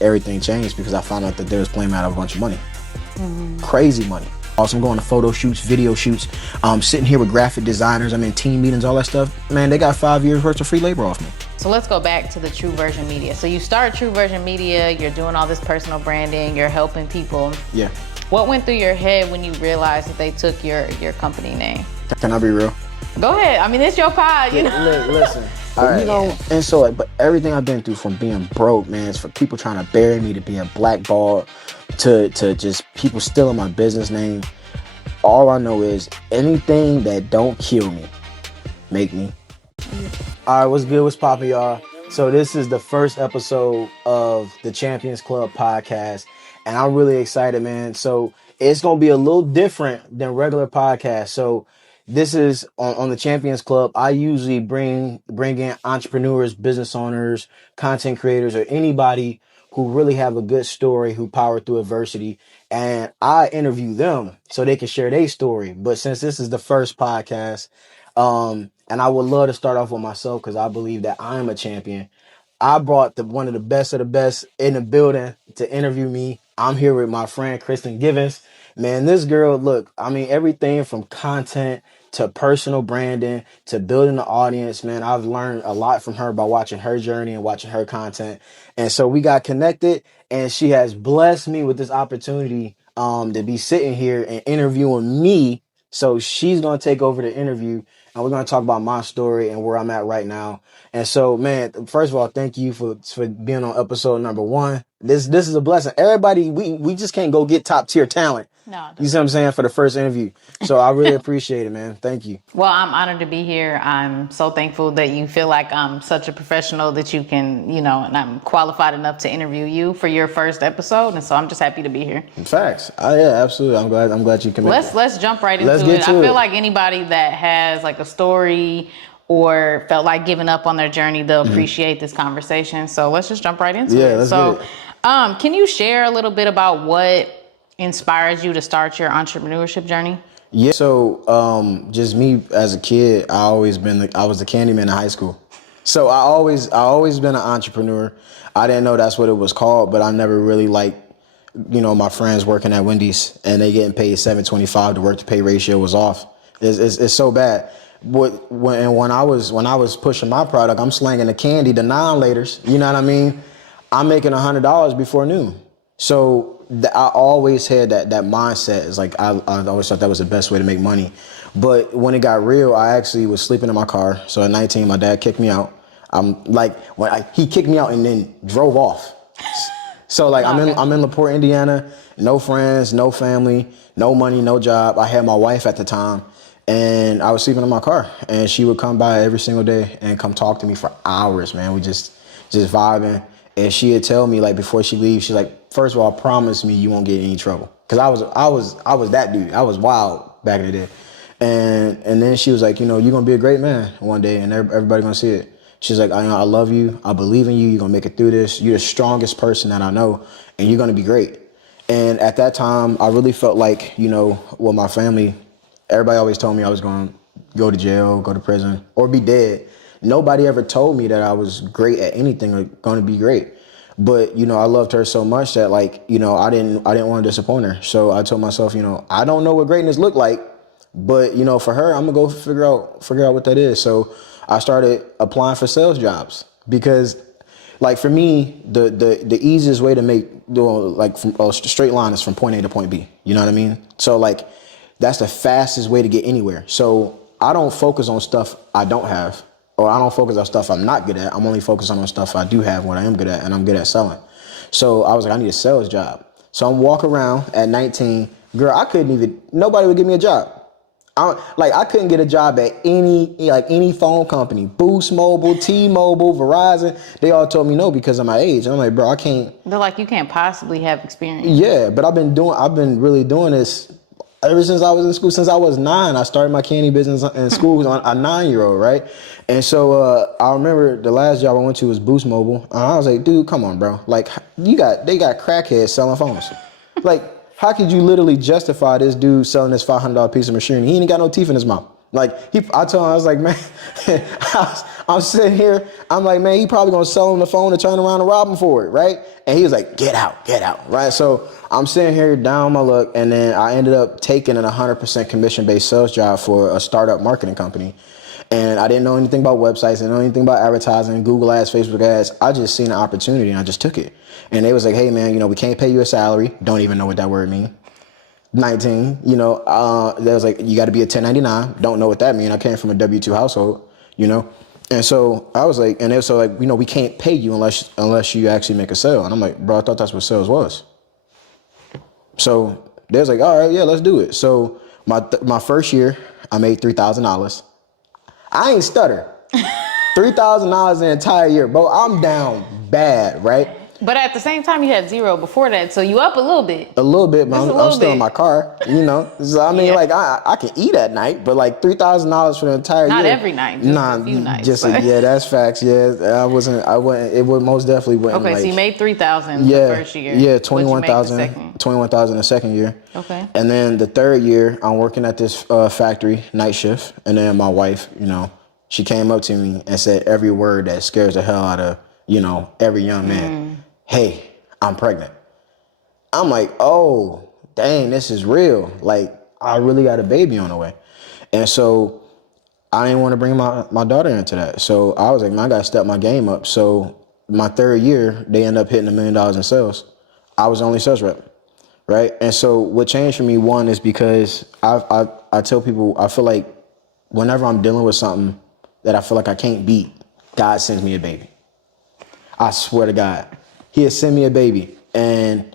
everything changed because I found out that they was playing me out of a bunch of money. Crazy money. Also, I'm going to photo shoots, video shoots, sitting here with graphic designers. I'm in team meetings, all that stuff. Man, they got 5 years worth of free labor off me. So let's go back to the True Version Media. So you start True Version Media, you're doing all this personal branding, you're helping people. Yeah. What went through your head when you realized that they took your company name? Can I be real? Go ahead. I mean, it's your pod, you know. Listen. All right. You know, and so like, but everything I've been through from being broke, man, is for people trying to bury me to being blackballed to just people stealing my business name. All I know is anything that don't kill me, make me. All right, what's good? What's poppin', y'all? So this is the first episode of the Champions Club podcast, and I'm really excited, man. So it's gonna be a little different than regular podcasts. So this is on the Champions Club. I usually bring in entrepreneurs, business owners, content creators, or anybody who really have a good story, who powered through adversity, and I interview them so they can share their story. But since this is the first podcast, and I would love to start off with myself because I believe that I am a champion. I brought one of the best in the building to interview me. I'm here with my friend Kristen Givens. Man, this girl, look, I mean, everything from content to personal branding to building the audience, man, I've learned a lot from her by watching her journey and watching her content. And so we got connected, and she has blessed me with this opportunity to be sitting here and interviewing me. So she's going to take over the interview, and we're going to talk about my story and where I'm at right now. And so, man, first of all, thank you for being on episode number 1. This is a blessing. Everybody, we just can't go get top tier talent. No. You see what I'm saying? For the first interview. So I really appreciate it, man. Thank you. Well, I'm honored to be here. I'm so thankful that you feel like I'm such a professional that you can, you know, and I'm qualified enough to interview you for your first episode. And so I'm just happy to be here. Facts. Yeah, absolutely. I'm glad you committed. Let's jump right into it. I feel like anybody that has like a story or felt like giving up on their journey, they'll appreciate this conversation. So let's just jump right into it. Let's get it. Can you share a little bit about what inspires you to start your entrepreneurship journey? Yeah. So just me as a kid, I was the candy man in high school. So I always been an entrepreneur. I didn't know that's what it was called, but I never really liked, you know, my friends working at Wendy's and they getting paid $7.25. The work to pay ratio was off. It's so bad. When I was pushing my product, I'm slanging the candy, the non-laters. You know what I mean? I'm making $100 before noon. So I always had that mindset. It's like I always thought that was the best way to make money. But when it got real, I actually was sleeping in my car. So at 19, my dad kicked me out. He kicked me out and then drove off. So like I'm in LaPorte, Indiana, no friends, no family, no money, no job. I had my wife at the time, and I was sleeping in my car, and she would come by every single day and come talk to me for hours, man. We just vibing. And she would tell me, like, before she leaves, she's like, first of all, promise me you won't get in any trouble. Cause I was that dude. I was wild back in the day. And then she was like, you know, you're gonna be a great man one day and everybody gonna see it. She's like, I love you. I believe in you. You're gonna make it through this. You're the strongest person that I know, and you're gonna be great. And at that time, I really felt like, you know, well, my family, everybody always told me I was gonna go to jail, go to prison, or be dead. Nobody ever told me that I was great at anything or going to be great. But, you know, I loved her so much that, like, you know, I didn't want to disappoint her. So I told myself, you know, I don't know what greatness looked like, but, you know, for her, I'm going to go figure out what that is. So I started applying for sales jobs because, like, for me, the easiest way to make, like, from a straight line is from point A to point B. You know what I mean? So, like, that's the fastest way to get anywhere. So I don't focus on stuff I don't have. Or I don't focus on stuff I'm not good at. I'm only focusing on stuff I do have, what I am good at, and I'm good at selling. So I was like, I need a sales job. So I'm walking around at 19. Girl, nobody would give me a job. I couldn't get a job at any phone company. Boost Mobile, T-Mobile, Verizon. They all told me no because of my age. And I'm like, bro, I can't. They're like, you can't possibly have experience. Yeah, but I've been really doing this ever since I was in school. Since I was 9, I started my candy business in school on a 9-year-old, right? And so I remember the last job I went to was Boost Mobile. And I was like, dude, come on, bro. Like, they got crackheads selling phones. Like, how could you literally justify this dude selling this $500 piece of machinery? He ain't got no teeth in his mouth. Like I told him, I was like, man, I'm sitting here. I'm like, man, he probably gonna sell him the phone and turn around and rob him for it, right? And he was like, get out, right? So I'm sitting here down my luck, and then I ended up taking an 100% commission-based sales job for a startup marketing company. And I didn't know anything about websites, I didn't know anything about advertising, Google ads, Facebook ads. I just seen an opportunity and I just took it. And they was like, hey man, we can't pay you a salary. Don't even know what that word means. 19, they was like, you got to be a 1099. Don't know what that means. I came from a W-2 household, And so I was like, and they was so like, we can't pay you unless you actually make a sale. And I'm like, bro, I thought that's what sales was. So they was like, all right, yeah, let's do it. So my first year, I made $3,000. I ain't stutter. $3,000 the entire year, bro. I'm down bad, right? But at the same time, you had zero before that, so you up a little bit. A little bit, but I'm still in my car, So I mean, like I can eat at night, but like $3,000 for the entire year. Not every night, just a few nights. Yeah, that's facts. Yeah, I wouldn't. It would most definitely wouldn't. Okay, like, so you made $3,000 the first year. Yeah, 21,000 the second year. Okay. And then the third year, I'm working at this factory night shift, and then my wife, she came up to me and said every word that scares the hell out of every young man. Hey, I'm pregnant. I'm like, oh, dang, this is real. Like, I really got a baby on the way. And so I didn't want to bring my daughter into that. So I was like, man, I got to step my game up. So my third year, they end up hitting $1 million in sales. I was the only sales rep, right? And so what changed for me, one, is because I tell people, I feel like whenever I'm dealing with something that I feel like I can't beat, God sends me a baby. I swear to God. He'll send me a baby. And,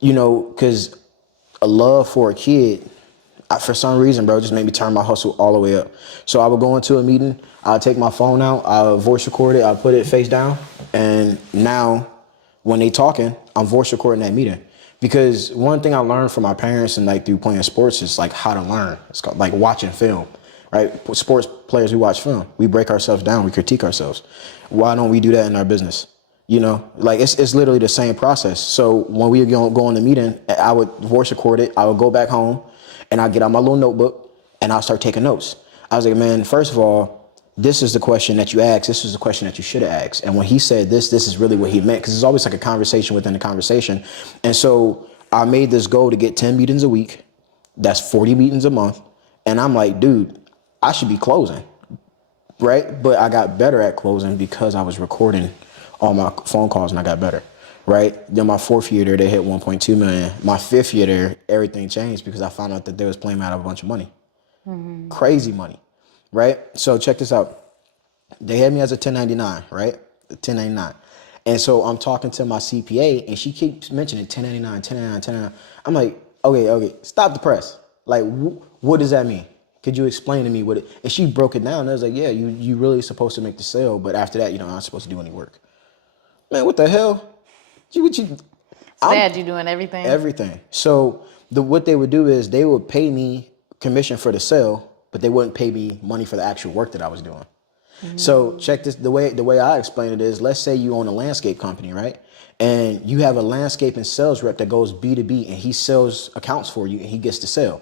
because a love for a kid, for some reason, bro, just made me turn my hustle all the way up. So I would go into a meeting, I'll take my phone out, I'll voice record it, I'll put it face down. And now when they talking, I'm voice recording that meeting. Because one thing I learned from my parents and like through playing sports is like how to learn. It's called like watching film, right? Sports players, we watch film. We break ourselves down, we critique ourselves. Why don't we do that in our business? Like it's literally the same process. So when we go in the meeting, I would voice record it. I would go back home and I'd get out my little notebook and I'll start taking notes. I was like, man, first of all, this is the question that you asked. This is the question that you should have asked. And when he said this is really what he meant. Because it's always like a conversation within a conversation. And so I made this goal to get 10 meetings a week. That's 40 meetings a month. And I'm like, dude, I should be closing. Right. But I got better at closing because I was recording all my phone calls and I got better, right? Then my fourth year there, they hit 1.2 million. My fifth year there, everything changed because I found out that they was playing me out of a bunch of money. Crazy money, right? So check this out. They had me as a 1099, right? 1099. And so I'm talking to my CPA and she keeps mentioning 1099, 1099, 1099. I'm like, okay, stop the press. Like, what does that mean? Could you explain to me what it, and she broke it down. And I was like, yeah, you really supposed to make the sale, but after that, you're not supposed to do any work. Man, what the hell? Dad, you doing everything? Everything. So what they would do is they would pay me commission for the sale, but they wouldn't pay me money for the actual work that I was doing. So check this. The way I explain it is, let's say you own a landscape company, right? And you have a landscaping sales rep that goes B2B and he sells accounts for you and he gets the sale.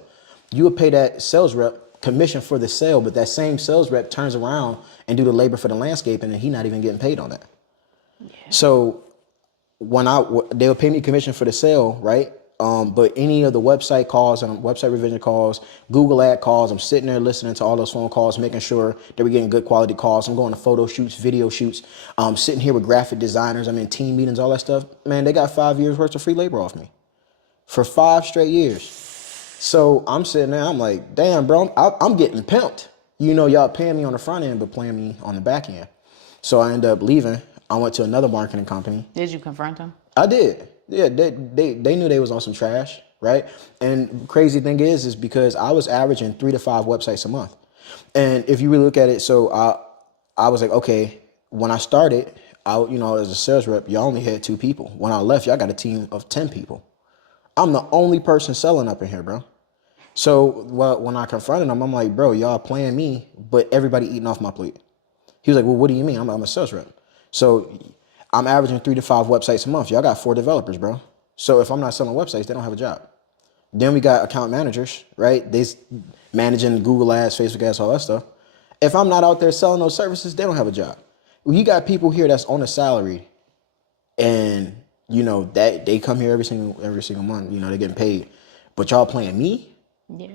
You would pay that sales rep commission for the sale, but that same sales rep turns around and do the labor for the landscaping and he's not even getting paid on that. Yeah. So they'll pay me commission for the sale, right? But any of the website calls and website revision calls, Google ad calls, I'm sitting there listening to all those phone calls, making sure that we're getting good quality calls. I'm going to photo shoots, video shoots, sitting here with graphic designers. I'm in team meetings, all that stuff. Man, they got 5 years worth of free labor off me for 5 straight years. So I'm sitting there, I'm like, damn, bro, I'm getting pimped. Y'all paying me on the front end, but paying me on the back end. So I ended up leaving. I went to another marketing company. Did you confront them? I did. Yeah, they knew they was on some trash, right? And crazy thing is because I was averaging 3 to 5 websites a month. And if you really look at it, so I was like, okay, when I started, as a sales rep, y'all only had 2 people. When I left, y'all got a team of 10 people. I'm the only person selling up in here, bro. So when I confronted him, I'm like, bro, y'all playing me, but everybody eating off my plate. He was like, well, what do you mean? I'm a sales rep. So I'm averaging 3 to 5 websites a month. Y'all got 4 developers, bro. So if I'm not selling websites, they don't have a job. Then we got account managers, right? Managing Google ads, Facebook ads, all that stuff. If I'm not out there selling those services, they don't have a job. Well, you got people here that's on a salary, and that they come here every single month. They're getting paid, but y'all playing me. Yeah.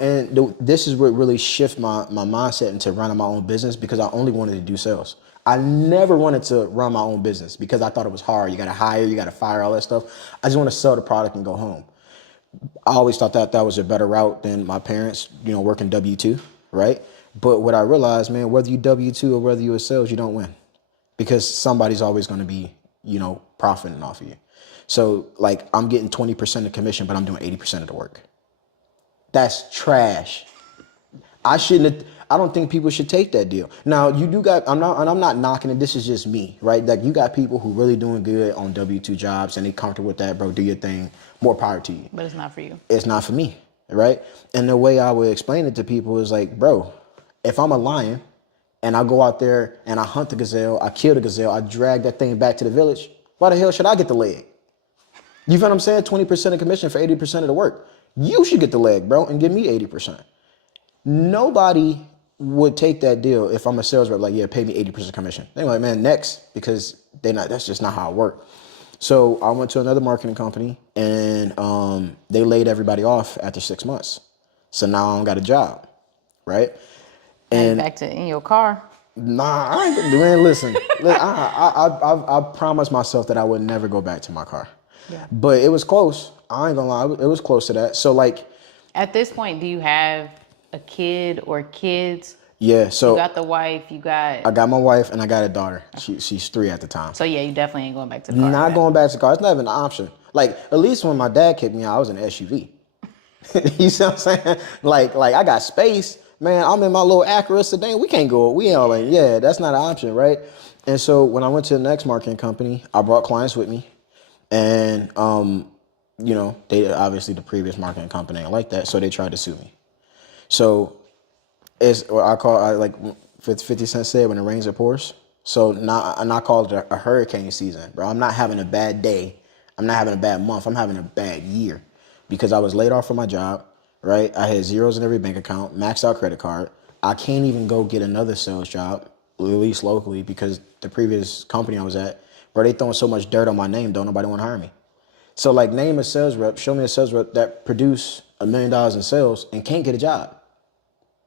And this is what really shift my mindset into running my own business, because I only wanted to do sales. I never wanted to run my own business because I thought it was hard. You got to hire, you got to fire, all that stuff. I just want to sell the product and go home. I always thought that was a better route than my parents, working W-2, right? But what I realized, man, whether you W-2 or whether you a sales, you don't win, because somebody's always going to be, profiting off of you. So like, I'm getting 20% of commission, but I'm doing 80% of the work. That's trash. I don't think people should take that deal. Now you do got, I'm not knocking it. This is just me, right? Like, you got people who really doing good on W-2 jobs and they comfortable with that, bro. Do your thing. More power to you. But it's not for you. It's not for me, right? And the way I would explain it to people is like, bro, if I'm a lion and I go out there and I hunt the gazelle, I kill the gazelle, I drag that thing back to the village, why the hell should I get the leg? You feel what I'm saying? 20% of commission for 80% of the work. You should get the leg, bro, and give me 80%. Nobody would take that deal if I'm a sales rep, like, yeah, pay me 80% commission. They're like, man, next, because that's just not how it works. So I went to another marketing company, and they laid everybody off after 6 months. So now I don't got a job, right? And back to in your car. Nah, I ain't man. Listen, I promised myself that I would never go back to my car. Yeah. But it was close. I ain't gonna lie, it was close to that. So like, at this point, do you have a kid or kids? Yeah, so you got the wife, I got my wife and I got a daughter. She's 3 at the time. So yeah, you definitely ain't going back to the car. Not going back to the car. It's not even an option. Like, at least when my dad kicked me out, I was in an SUV. You see what I'm saying? Like I got space. Man, I'm in my little Acura sedan. We can't go. We all like, yeah, that's not an option, right? And so when I went to the next marketing company, I brought clients with me. And, they obviously, the previous marketing company ain't like that. So they tried to sue me. So it's what I like 50 Cent said, when it rains, it pours. So now, and I call it a hurricane season, bro. I'm not having a bad day. I'm not having a bad month. I'm having a bad year, because I was laid off from my job, right? I had zeros in every bank account, maxed out credit card. I can't even go get another sales job, at least locally, because the previous company I was at, bro, they throwing so much dirt on my name, don't nobody want to hire me. So like, name a sales rep, show me a sales rep that produced $1 million in sales and can't get a job.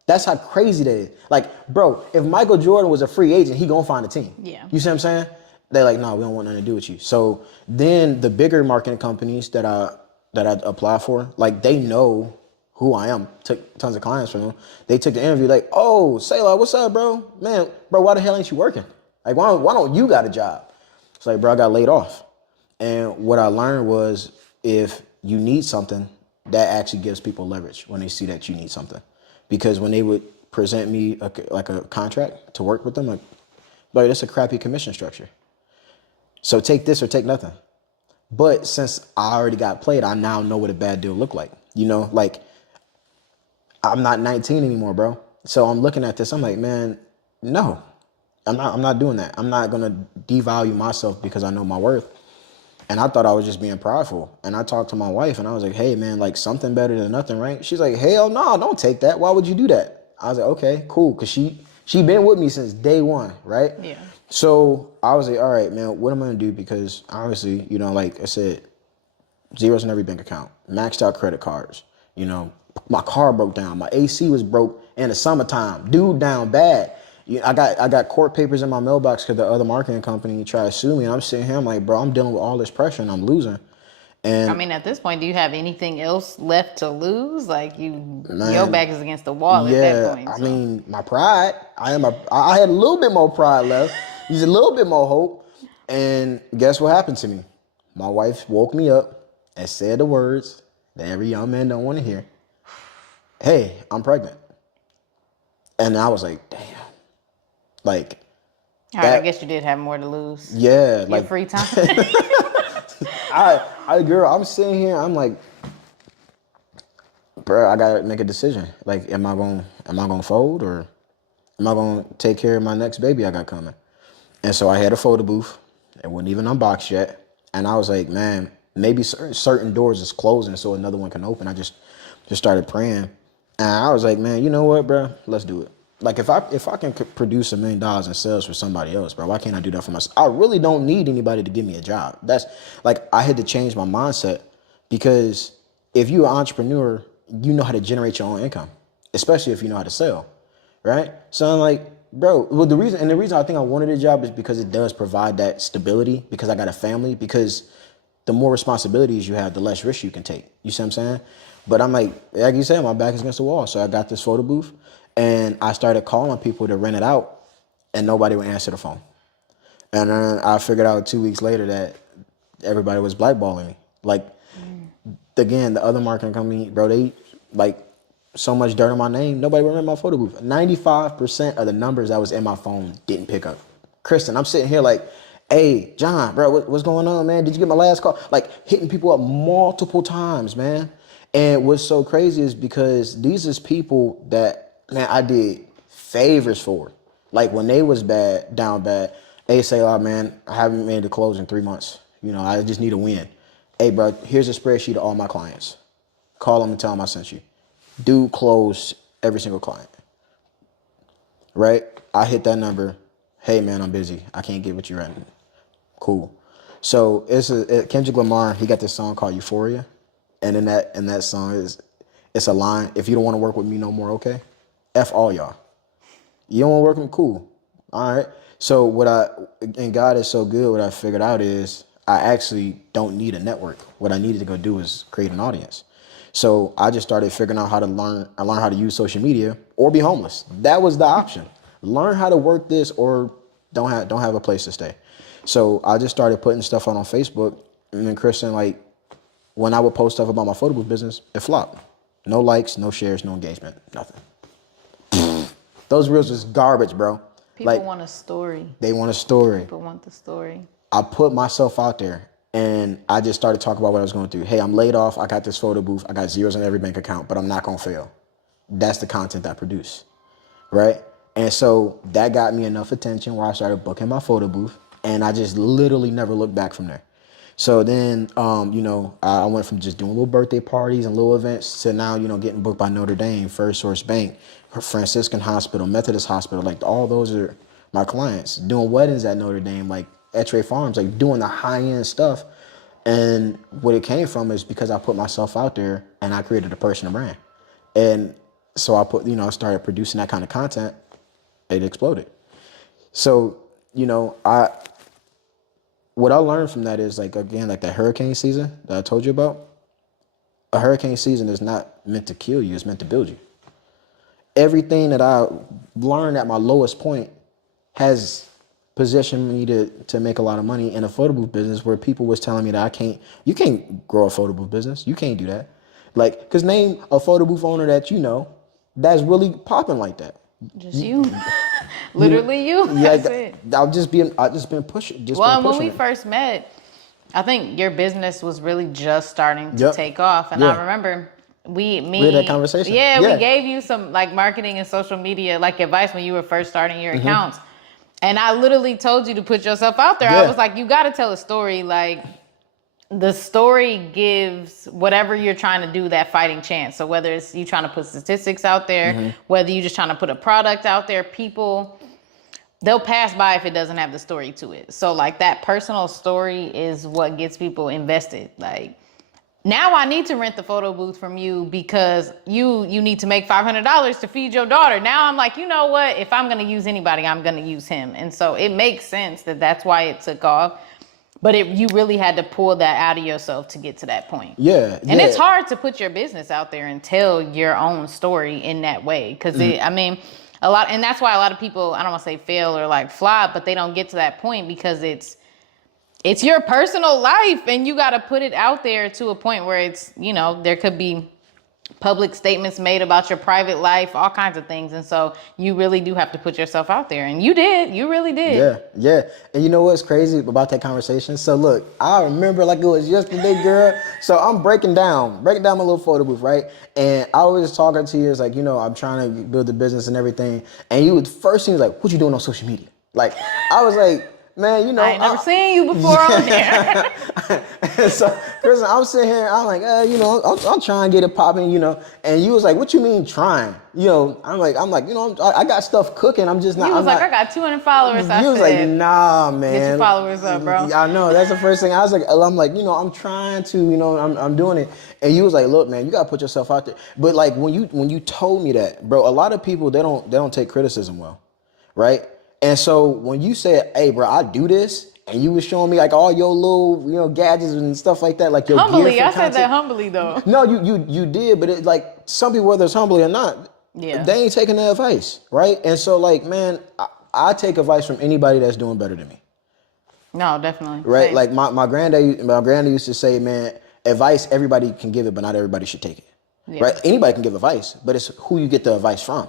That's how crazy that is. Like, bro, if Michael Jordan was a free agent, he gonna find a team. Yeah. You see what I'm saying? They're like, no, we don't want nothing to do with you. So then the bigger marketing companies that I apply for, like, they know who I am. Took tons of clients from them. They took the interview like, oh, Selah, what's up, bro? Man, bro, why the hell ain't you working? Like, why don't you got a job? It's like, bro, I got laid off. And what I learned was, if you need something, that actually gives people leverage when they see that you need something. Because when they would present me a contract to work with them, like, that's a crappy commission structure. So take this or take nothing. But since I already got played, I now know what a bad deal looked like. Like, I'm not 19 anymore, bro. So I'm looking at this, I'm like, man, no, I'm not doing that. I'm not gonna devalue myself because I know my worth. And I thought I was just being prideful. And I talked to my wife and I was like, hey man, like, something better than nothing, right? She's like, hell no, don't take that. Why would you do that? I was like, okay, cool. Cause she been with me since day one, right? Yeah. So I was like, all right, man, what am I gonna do? Because obviously, like I said, zeros in every bank account, maxed out credit cards, my car broke down. My AC was broke in the summertime. Dude down bad. I got court papers in my mailbox because the other marketing company tried to sue me. And I'm sitting here, I'm like, bro, I'm dealing with all this pressure and I'm losing. And I mean, at this point, do you have anything else left to lose? Like, man, your back is against the wall at that point. I mean, my pride. I had a little bit more pride left. Just a little bit more hope. And guess what happened to me? My wife woke me up and said the words that every young man don't want to hear. Hey, I'm pregnant. And I was like, damn. Like, all right, I guess you did have more to lose. Yeah, your free time. Girl, I'm sitting here. I'm like, bro, I gotta make a decision. Like, am I gonna fold, or am I gonna take care of my next baby I got coming? And so I had a photo booth. It wasn't even unboxed yet. And I was like, man, maybe certain doors is closing so another one can open. I just started praying, and I was like, man, you know what, bro? Let's do it. Like if I can produce $1 million in sales for somebody else, bro, why can't I do that for myself? I really don't need anybody to give me a job. That's like I had to change my mindset because if you're an entrepreneur, you know how to generate your own income, especially if you know how to sell, right? So I'm like, bro, well the reason I think I wanted a job is because it does provide that stability because I got a family, because the more responsibilities you have, the less risk you can take. You see what I'm saying? But I'm like you said, my back is against the wall. So I got this photo booth and I started calling people to rent it out and nobody would answer the phone. And then I figured out 2 weeks later that everybody was blackballing me. Like, again, the other marketing company, bro, they like so much dirt on my name, nobody would rent my photo booth. 95% of the numbers that was in my phone didn't pick up. Kristen, I'm sitting here like, hey, John, bro, what's going on, man? Did you get my last call? Like hitting people up multiple times, man. And what's so crazy is because these is people that, man, I did favors for. Like when they was down bad, they say, oh man, I haven't made the close in 3 months. You know, I just need a win. Hey, bro, here's a spreadsheet of all my clients. Call them and tell them I sent you. Dude closed every single client, right? I hit that number. Hey man, I'm busy. I can't get what you're renting. Cool. So Kendrick Lamar. He got this song called Euphoria, and in that song it's a line. If you don't want to work with me no more, okay? F all y'all. You don't want to work with me, cool. All right. So and God is so good. What I figured out is I actually don't need a network. What I needed to go do is create an audience. So I just started figuring out how to learn. I learned how to use social media or be homeless. That was the option. Learn how to work this or don't have a place to stay. So I just started putting stuff on Facebook. And then Christian, like when I would post stuff about my photo booth business, it flopped. No likes, no shares, no engagement, nothing. Those reels is garbage, bro. People want a story. They want a story. People want the story. I put myself out there and I just started talking about what I was going through. Hey, I'm laid off. I got this photo booth. I got zeros in every bank account, but I'm not going to fail. That's the content I produce, right? And so that got me enough attention where I started booking my photo booth, and I just literally never looked back from there. So then, I went from just doing little birthday parties and little events to now, getting booked by Notre Dame, First Source Bank, Franciscan Hospital, Methodist Hospital. Like all those are my clients. Doing weddings at Notre Dame, like Etray Farms, like doing the high-end stuff. And what it came from is because I put myself out there and I created a personal brand. And so I started producing that kind of content. It exploded. So, what I learned from that is like that hurricane season that I told you about. A hurricane season is not meant to kill you. It's meant to build you. Everything that I learned at my lowest point has positioned me to make a lot of money in a photo booth business where people was telling me that you can't grow a photo booth business. You can't do that. Like, cause name a photo booth owner that that's really popping like that. Just you. Literally you. Yeah, That's it. I've just been pushing. When we first met, I think your business was really just starting to take off. And I remember we had that conversation. Yeah, we gave you some like marketing and social media like advice when you were first starting your accounts. And I literally told you to put yourself out there. I was like, you got to tell a story. Like the story gives whatever you're trying to do that fighting chance. So whether it's you trying to put statistics out there, whether you just trying to put a product out there, people, they'll pass by if it doesn't have the story to it. So like that personal story is what gets people invested. Like now I need to rent the photo booth from you because you need to make $500 to feed your daughter. Now I'm like, you know what? If I'm going to use anybody, I'm going to use him. And so it makes sense that that's why it took off. But you really had to pull that out of yourself to get to that point. Yeah. And it's hard to put your business out there and tell your own story in that way. Because a lot, and that's why a lot of people, I don't want to say fail or like flop, but they don't get to that point because it's your personal life and you got to put it out there to a point where it's, there could be public statements made about your private life, all kinds of things. And so you really do have to put yourself out there. And you really did. Yeah. And you know what's crazy about that conversation? So look, I remember like it was yesterday, girl. So I'm breaking down my little photo booth, right? And I was talking to you, it's like, I'm trying to build the business and everything. And first thing was like, what you doing on social media? Like, I was like, man, you know, I ain't never seen you before on there. so, Chris, I'm sitting here, I'm like, you know, I'm trying to get it popping, you know. And you was like, what you mean trying? You know, I'm like, you know, I got stuff cooking. I'm just not. You was I'm like, not, I got 200 followers. I You was like, said, nah, man. get your followers up, bro. I know. That's the first thing. I'm like, you know, I'm trying to, you know, I'm doing it. And you was like, look, man, you gotta put yourself out there. But like when you told me that, bro, a lot of people they don't take criticism well, right? And so when you said, hey, bro, I do this, and you was showing me like all your little, you know, gadgets and stuff like that, like your Humbly, gear for I said content. that humbly though. No, you did, but it like some people, whether it's humbly or not, Yeah. they ain't taking the advice, right? And so like, man, I take advice from anybody that's doing better than me. No, definitely. Right? Same. Like my granddad used to say, man, advice, everybody can give it, but not everybody should take it. Yeah. Right? Anybody can give advice, but it's who you get the advice from.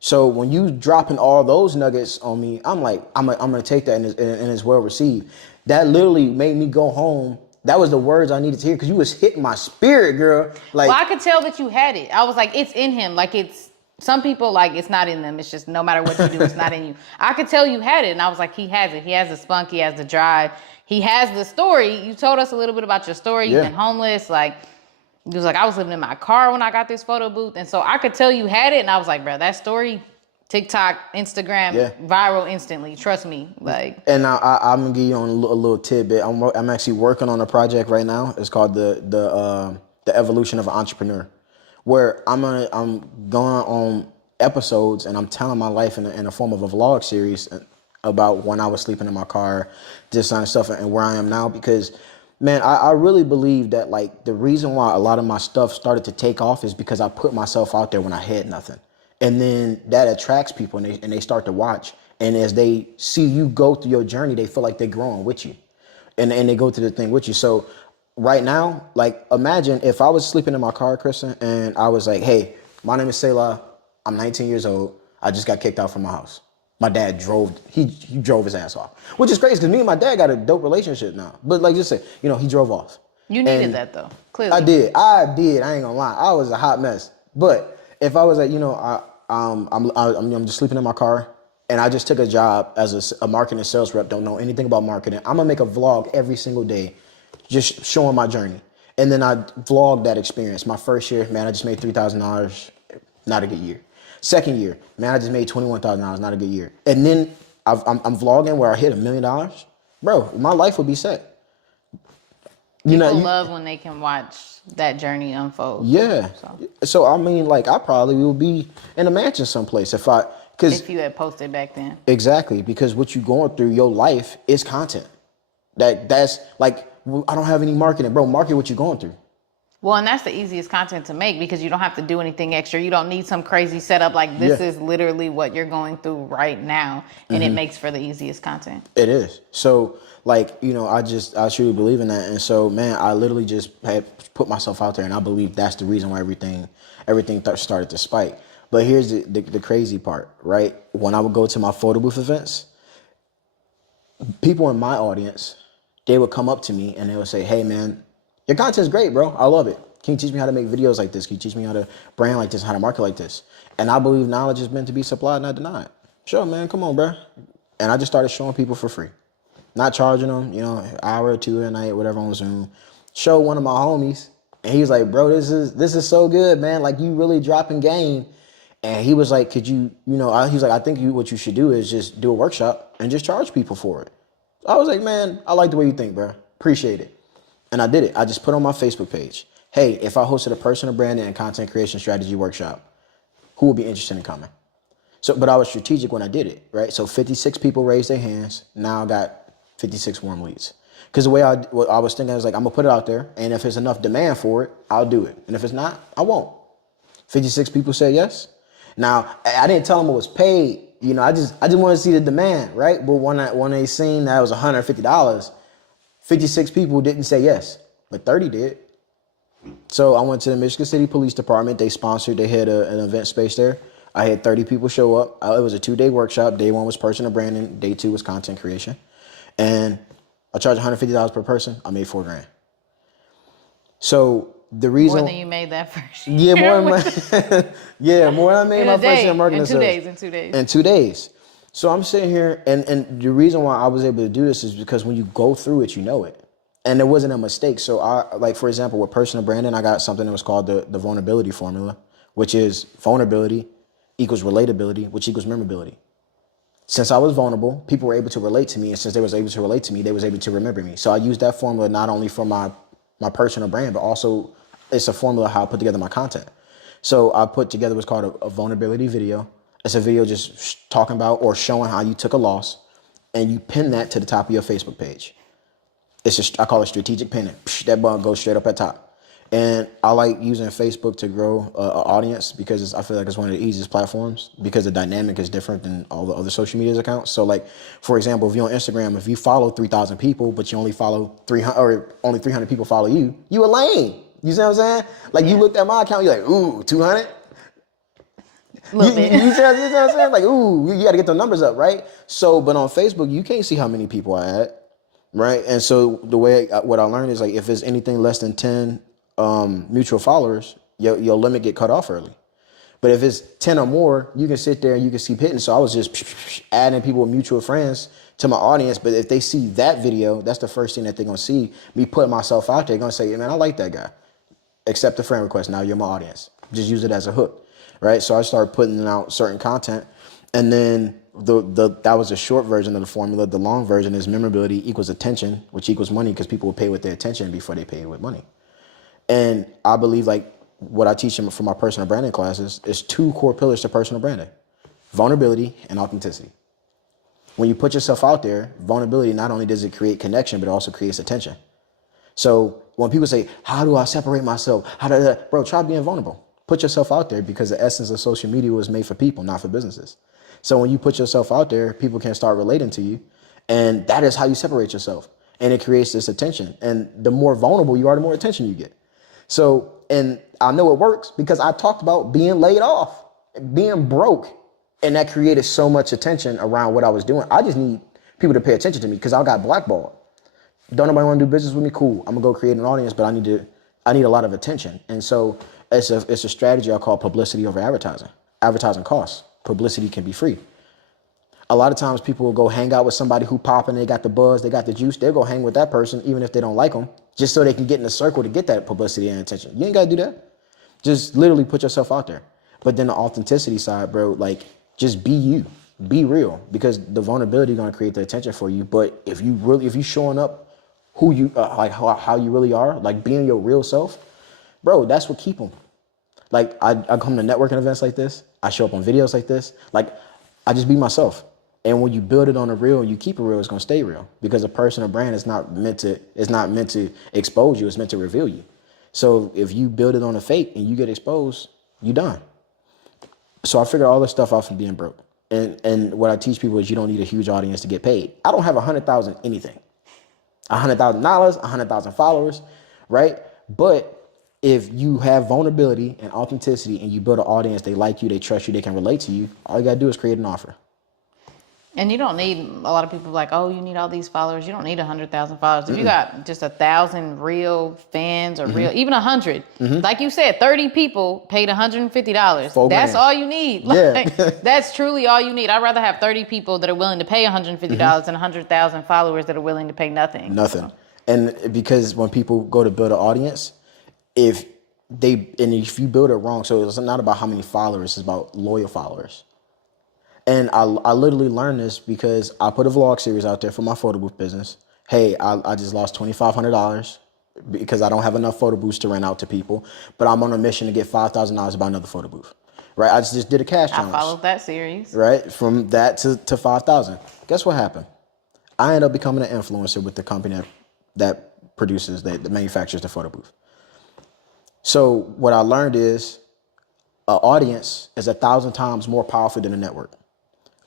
So when you dropping all those nuggets on me, I'm like, I'm gonna take that and it's well received. That literally made me go home. That was the words I needed to hear because you was hitting my spirit, girl. Like, well, I could tell that you had it. I was like, it's in him. Like it's some people like it's not in them. It's just no matter what you do, it's not in you. I could tell you had it, and I was like, he has it. He has the spunk. He has the drive. He has the story. You told us a little bit about your story. You've been homeless. Like, you was like, I was living in my car when I got this photo booth, and so I could tell you had it, and I was like, bro, that story, TikTok, Instagram, viral instantly. Trust me, like. And now I'm gonna give you on a little tidbit. I'm actually working on a project right now. It's called the evolution of an entrepreneur, where I'm going on episodes and I'm telling my life in a form of a vlog series about when I was sleeping in my car, this kind of stuff, and where I am now. Because, man, I really believe that like the reason why a lot of my stuff started to take off is because I put myself out there when I had nothing. And then that attracts people and they start to watch. And as they see you go through your journey, they feel like they're growing with you. And they go through the thing with you. So right now, like imagine if I was sleeping in my car, Kristen, and I was like, hey, my name is Selah. I'm 19 years old. I just got kicked out from my house. My dad drove his ass off. Which is crazy because me and my dad got a dope relationship now. But like just say, you know, he drove off. You needed that though, clearly. I did. I ain't gonna lie. I was a hot mess. But if I was like, you know, I'm just sleeping in my car and I just took a job as a marketing sales rep, don't know anything about marketing. I'm gonna make a vlog every single day, just showing my journey. And then I vlog that experience. My first year, man, I just made $3,000. Not a good year. Second year, man, I just made $21,000. Not a good year. And then I'm vlogging where I hit $1 million. Bro, my life would be set. People love when they can watch that journey unfold. Yeah. So I mean, like, I probably will be in a mansion someplace if you had posted back then. Exactly, because what you going through, your life is content. That's like, I don't have any marketing, bro. Market what you're going through. Well, and that's the easiest content to make because you don't have to do anything extra. You don't need some crazy setup. Like this is literally what you're going through right now, and it makes for the easiest content. It is. So, like, you know, I truly believe in that, and so, man, I literally just had put myself out there, and I believe that's the reason why everything started to spike. But here's the crazy part, right? When I would go to my photo booth events, people in my audience, they would come up to me and they would say, "Hey, man, your content's great, bro. I love it. Can you teach me how to make videos like this? Can you teach me how to brand like this, how to market like this?" And I believe knowledge is meant to be supplied, not denied. Sure, man. Come on, bro. And I just started showing people for free. Not charging them, you know, an hour or two a night, whatever on Zoom. Show one of my homies. And he was like, "Bro, this is so good, man. Like, you really dropping game." And he was like, "Could you, he was like, I think what you should do is just do a workshop and just charge people for it." I was like, "Man, I like the way you think, bro. Appreciate it." And I did it. I just put on my Facebook page, "Hey, if I hosted a personal branding and content creation strategy workshop, who would be interested in coming?" So, but I was strategic when I did it, right? So 56 people raised their hands. Now I got 56 warm leads. Because the way I was thinking, I was like, I'm going to put it out there. And if there's enough demand for it, I'll do it. And if it's not, I won't. 56 people said yes. Now, I didn't tell them it was paid. You know, I just wanted to see the demand, right? But when they seen that it was $150, 56 people didn't say yes, but 30 did. So I went to the Michigan City Police Department. They had an event space there. I had 30 people show up. It was a 2-day workshop. Day 1 was personal branding. Day 2 was content creation. And I charged $150 per person. I made $4,000. So the reason more than you made that first year. More than I made my first year marketing. In 2 days. In 2 days. So I'm sitting here, and the reason why I was able to do this is because when you go through it, you know it. And there wasn't a mistake. So I, like, for example, with personal branding, I got something that was called the vulnerability formula, which is vulnerability equals relatability, which equals memorability. Since I was vulnerable, people were able to relate to me. And since they was able to relate to me, they was able to remember me. So I used that formula not only for my personal brand, but also it's a formula how I put together my content. So I put together what's called a vulnerability video. It's a video just talking about or showing how you took a loss, and you pin that to the top of your Facebook page. It's just, I call it strategic pinning. That button goes straight up at top. And I like using Facebook to grow an audience because I feel like it's one of the easiest platforms because the dynamic is different than all the other social media accounts. So like, for example, if you're on Instagram, if you follow 3,000 people, but you only follow 300 or only 300 people follow you, you a lame. You see what I'm saying? Like you looked at my account, you're like, ooh, 200? You see what I'm saying? Like, ooh, you got to get the numbers up, right? So, but on Facebook, you can't see how many people I add, right? And so the way, what I learned is like, if it's anything less than 10 mutual followers, your limit get cut off early. But if it's 10 or more, you can sit there and you can keep hitting. So I was just adding people with mutual friends to my audience. But if they see that video, that's the first thing that they're going to see. Me putting myself out there, they're going to say, man, I like that guy. Accept the friend request. Now you're my audience. Just use it as a hook, right? So I started putting out certain content. And then that was a short version of the formula. The long version is memorability equals attention, which equals money because people will pay with their attention before they pay with money. And I believe like what I teach them for my personal branding classes is 2 core pillars to personal branding: vulnerability and authenticity. When you put yourself out there, vulnerability, not only does it create connection, but it also creates attention. So when people say, how do I separate myself? Bro, try being vulnerable. Put yourself out there because the essence of social media was made for people, not for businesses. So when you put yourself out there, people can start relating to you. And that is how you separate yourself. And it creates this attention. And the more vulnerable you are, the more attention you get. So, and I know it works because I talked about being laid off, being broke, and that created so much attention around what I was doing. I just need people to pay attention to me because I got blackballed. Don't nobody want to do business with me? Cool. I'm gonna go create an audience, but I need a lot of attention. And so it's a strategy I call publicity over advertising. Advertising costs. Publicity can be free. A lot of times people will go hang out with somebody who popping, they got the buzz, they got the juice. They'll go hang with that person even if they don't like them, just so they can get in a circle to get that publicity and attention. You ain't got to do that. Just literally put yourself out there. But then the authenticity side, bro, like just be you, be real, because the vulnerability is going to create the attention for you. But if you showing up who you, like how you really are, like being your real self, bro, that's what keep them. Like I come to networking events like this. I show up on videos like this. Like I just be myself. And when you build it on a real and you keep it real, it's gonna stay real. Because a personal brand is not meant to expose you, it's meant to reveal you. So if you build it on a fake and you get exposed, you done. So I figured all this stuff out from being broke. And what I teach people is you don't need a huge audience to get paid. I don't have 100,000 anything. $100,000, 100,000 followers, right? But if you have vulnerability and authenticity and you build an audience, they like you, they trust you, they can relate to you, all you gotta do is create an offer. And you don't need a lot of people like, oh, you need all these followers. You don't need 100,000 followers. If you got just 1,000 real fans or real, even 100, like you said, 30 people paid $150. That's all you need. Like, that's truly all you need. I'd rather have 30 people that are willing to pay $150 than 100,000 followers that are willing to pay nothing. Nothing. And because when people go to build an audience, if you build it wrong, so it's not about how many followers, it's about loyal followers. And I literally learned this because I put a vlog series out there for my photo booth business. Hey, I just lost $2,500 because I don't have enough photo booths to rent out to people, but I'm on a mission to get $5,000 to buy another photo booth, right? I just did a cash challenge. I followed that series. Right, from that to 5,000. Guess what happened? I ended up becoming an influencer with the company that produces, that manufactures the photo booth. So what I learned is an audience is 1,000 times more powerful than a network.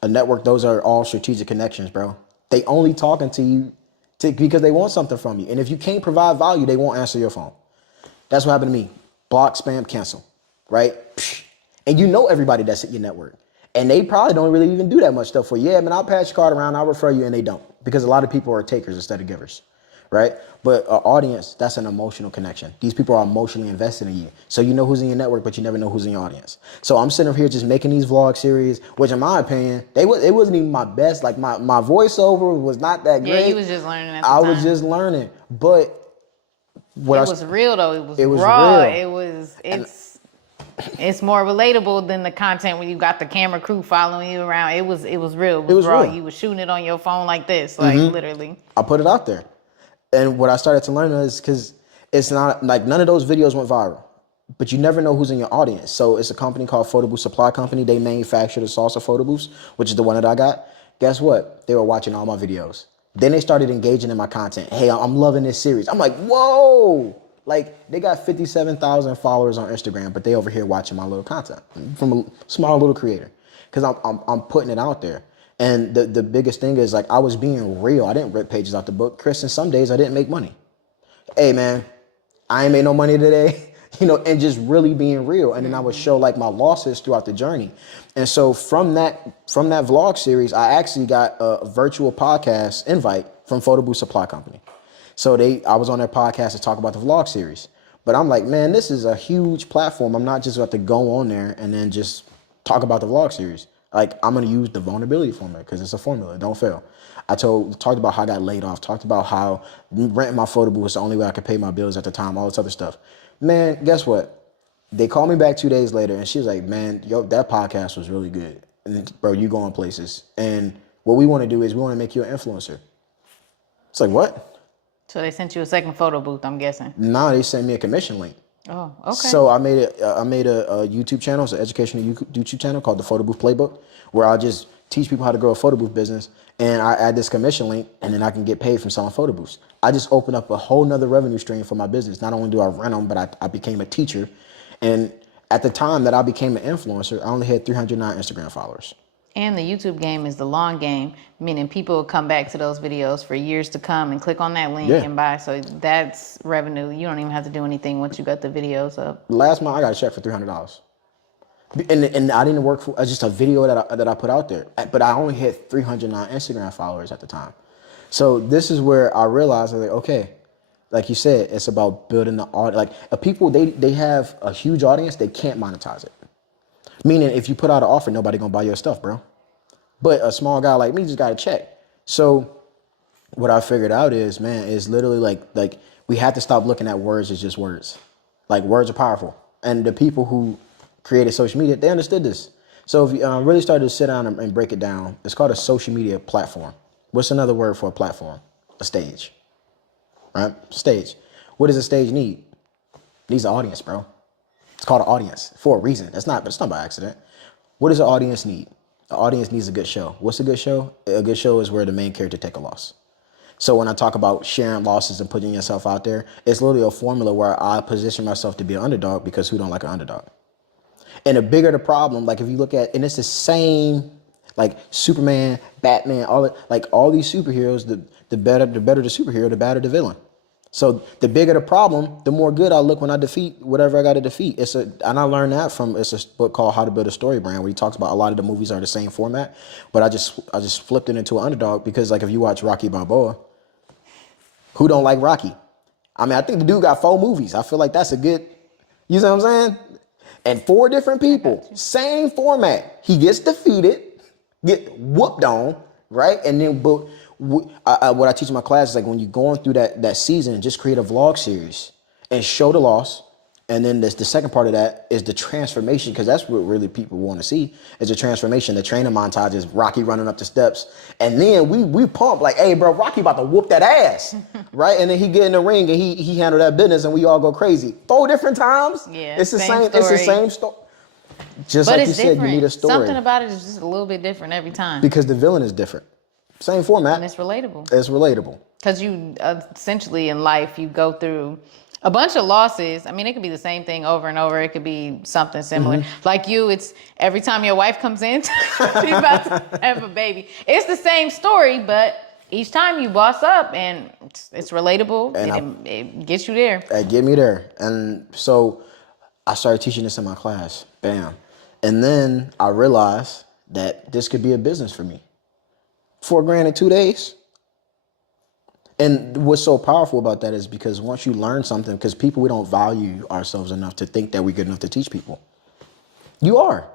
A network, those are all strategic connections, bro. They only talking to you because they want something from you. And if you can't provide value, they won't answer your phone. That's what happened to me. Block, spam, cancel, right? And you know everybody that's at your network. And they probably don't really even do that much stuff for you. Yeah, man, I'll pass your card around, I'll refer you, and they don't. Because a lot of people are takers instead of givers, right? But an audience, that's an emotional connection. These people are emotionally invested in you. So you know who's in your network, but you never know who's in your audience. So I'm sitting here just making these vlog series, which in my opinion, it wasn't even my best. Like my voiceover was not that Yeah, great. you was just learning at the I time. was just learning. But it was real though. It was raw. real. It's more relatable than the content when you got the camera crew following you around. It was real. It It was was raw. real. You was shooting it on your phone like this, like literally. I put it out there. And what I started to learn is because it's not like none of those videos went viral, but you never know who's in your audience. So it's a company called Photo Booth Supply Company. They manufacture the salsa photo booths, which is the one that I got. Guess what? They were watching all my videos. Then they started engaging in my content. Hey, I'm loving this series. I'm like, whoa. Like they got 57,000 followers on Instagram, but they over here watching my little content from a small little creator. Cause I'm putting it out there. And the biggest thing is like I was being real. I didn't rip pages out the book. Chris, and some days I didn't make money. Hey man, I ain't made no money today, and just really being real. And then I would show like my losses throughout the journey. And so from that vlog series, I actually got a virtual podcast invite from Photo Booth Supply Company. So I was on their podcast to talk about the vlog series. But I'm like, man, this is a huge platform. I'm not just about to go on there and then just talk about the vlog series. Like I'm gonna use the vulnerability formula because it's a formula. Don't fail. Talked about how I got laid off. Talked about how renting my photo booth was the only way I could pay my bills at the time. All this other stuff. Man, guess what? They called me back 2 days later and she was like, man, that podcast was really good. And bro, you going places. And what we want to do is we want to make you an influencer. It's like, what? So they sent you a second photo booth, I'm guessing. Nah, they sent me a commission link. Oh, okay. So I made a YouTube channel, it's an educational YouTube channel called the Photo Booth Playbook, where I'll just teach people how to grow a photo booth business, and I add this commission link, and then I can get paid from selling photo booths. I just opened up a whole nother revenue stream for my business. Not only do I rent them, but I became a teacher, and at the time that I became an influencer, I only had 309 Instagram followers. And the YouTube game is the long game, meaning people will come back to those videos for years to come and click on that link and buy. So that's revenue. You don't even have to do anything once you got the videos up. Last month, I got a check for $300. And I didn't work for just a video that I put out there. But I only had 309 Instagram followers at the time. So this is where I realized, like, okay, like you said, it's about building the audience. Like people, they have a huge audience, they can't monetize it. Meaning, if you put out an offer, nobody gonna buy your stuff, bro. But a small guy like me just got a check. So what I figured out is, man, is literally like we have to stop looking at words as just words. Like words are powerful, and the people who created social media, they understood this. So if you really started to sit down and break it down, it's called a social media platform. What's another word for a platform? A stage, right? Stage. What does a stage need? It needs an audience, bro. It's called an audience for a reason. It's not by accident. What does an audience need? The audience needs a good show. What's a good show? A good show is where the main character take a loss. So when I talk about sharing losses and putting yourself out there, it's literally a formula where I position myself to be an underdog because who don't like an underdog? And the bigger the problem, like if you look at, and it's the same, like Superman, Batman, all these superheroes, the better the superhero, the badder the villain. So the bigger the problem, the more good I look when I defeat whatever I got to defeat. And I learned that from a book called How to Build a Story Brand, where he talks about a lot of the movies are the same format, but I just flipped it into an underdog because like if you watch Rocky Balboa, who don't like Rocky? I mean, I think the dude got 4 movies. I feel like that's a good, you know what I'm saying? And 4 different people, same format. He gets defeated, get whooped on, right? And then what I teach in my class is like when you're going through that season, just create a vlog series and show the loss. And then the second part of that is the transformation, because that's what really people want to see is the transformation. The training montage is Rocky running up the steps. And then we pump like, hey, bro, Rocky about to whoop that ass, right? And then he get in the ring and he handle that business and we all go crazy. 4 different times. Yeah, it's the same. It's the same story. Just but like you said, you need a story. Something about it is just a little bit different every time. Because the villain is different. Same format. And it's relatable. It's relatable. Because you essentially in life, you go through a bunch of losses. I mean, it could be the same thing over and over. It could be something similar. Mm-hmm. Like you, it's every time your wife comes in, she's about to have a baby. It's the same story, but each time you boss up and it's relatable and it gets you there. It get me there. And so I started teaching this in my class. Bam. And then I realized that this could be a business for me. $4,000 in 2 days. And what's so powerful about that is because once you learn something, because people, we don't value ourselves enough to think that we're good enough to teach people. You are.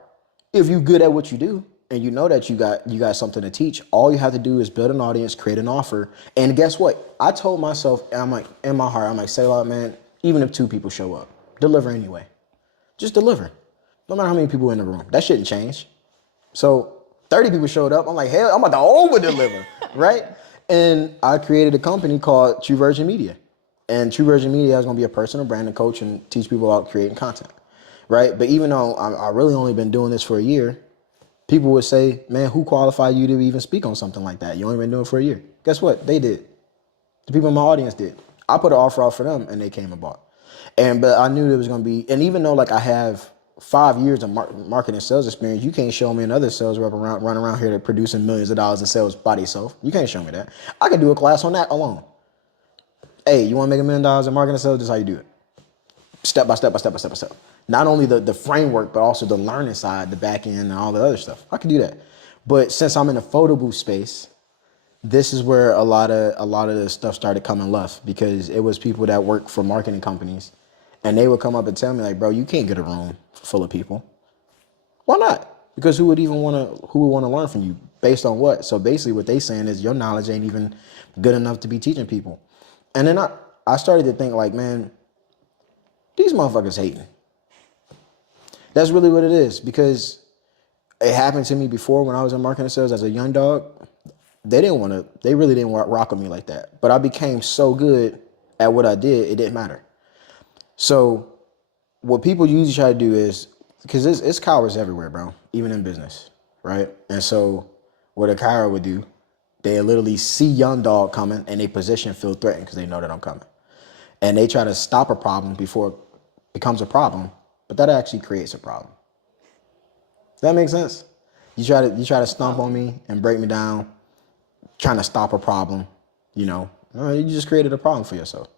If you're good at what you do and you know that you got something to teach, all you have to do is build an audience, create an offer. And guess what? I told myself, I'm like, in my heart, I'm like, Selah, man, even if 2 people show up, deliver anyway. Just deliver. No matter how many people in the room. That shouldn't change. So 30 people showed up. I'm like, hell, I'm about to over deliver, right? And I created a company called True Version Media. And True Version Media is going to be a personal brand and coach and teach people about creating content, right? But even though I really only been doing this for a year, people would say, man, who qualified you to even speak on something like that? You only been doing it for a year. Guess what? They did. The people in my audience did. I put an offer out for them and they came and bought. But I knew there was going to be, and even though like I have 5 years of marketing sales experience, you can't show me another sales rep run around here that producing millions of dollars in sales by themselves. You can't show me that. I can do a class on that alone. Hey, you want to make $1 million in marketing sales? This is how you do it. Step by step by step by step by step. Not only the framework, but also the learning side, the back end, and all the other stuff. I can do that. But since I'm in the photo booth space, this is where a lot of the stuff started coming left, because it was people that work for marketing companies, and they would come up and tell me like, bro, you can't get a room full of people. Why not? Because who would want to learn from you based on what? So basically what they saying is your knowledge ain't even good enough to be teaching people. And then I started to think like, man, these motherfuckers hating. That's really what it is, because it happened to me before when I was in marketing sales as a young dog. They really didn't rock with me like that. But I became so good at what I did, it didn't matter. So what people usually try to do is, because it's cowards everywhere, bro, even in business, right? And so what a coward would do, they literally see young dog coming and they position feel threatened because they know that I'm coming. And they try to stop a problem before it becomes a problem, but that actually creates a problem. Does that make sense? You try to stomp on me and break me down, trying to stop a problem, you just created a problem for yourself.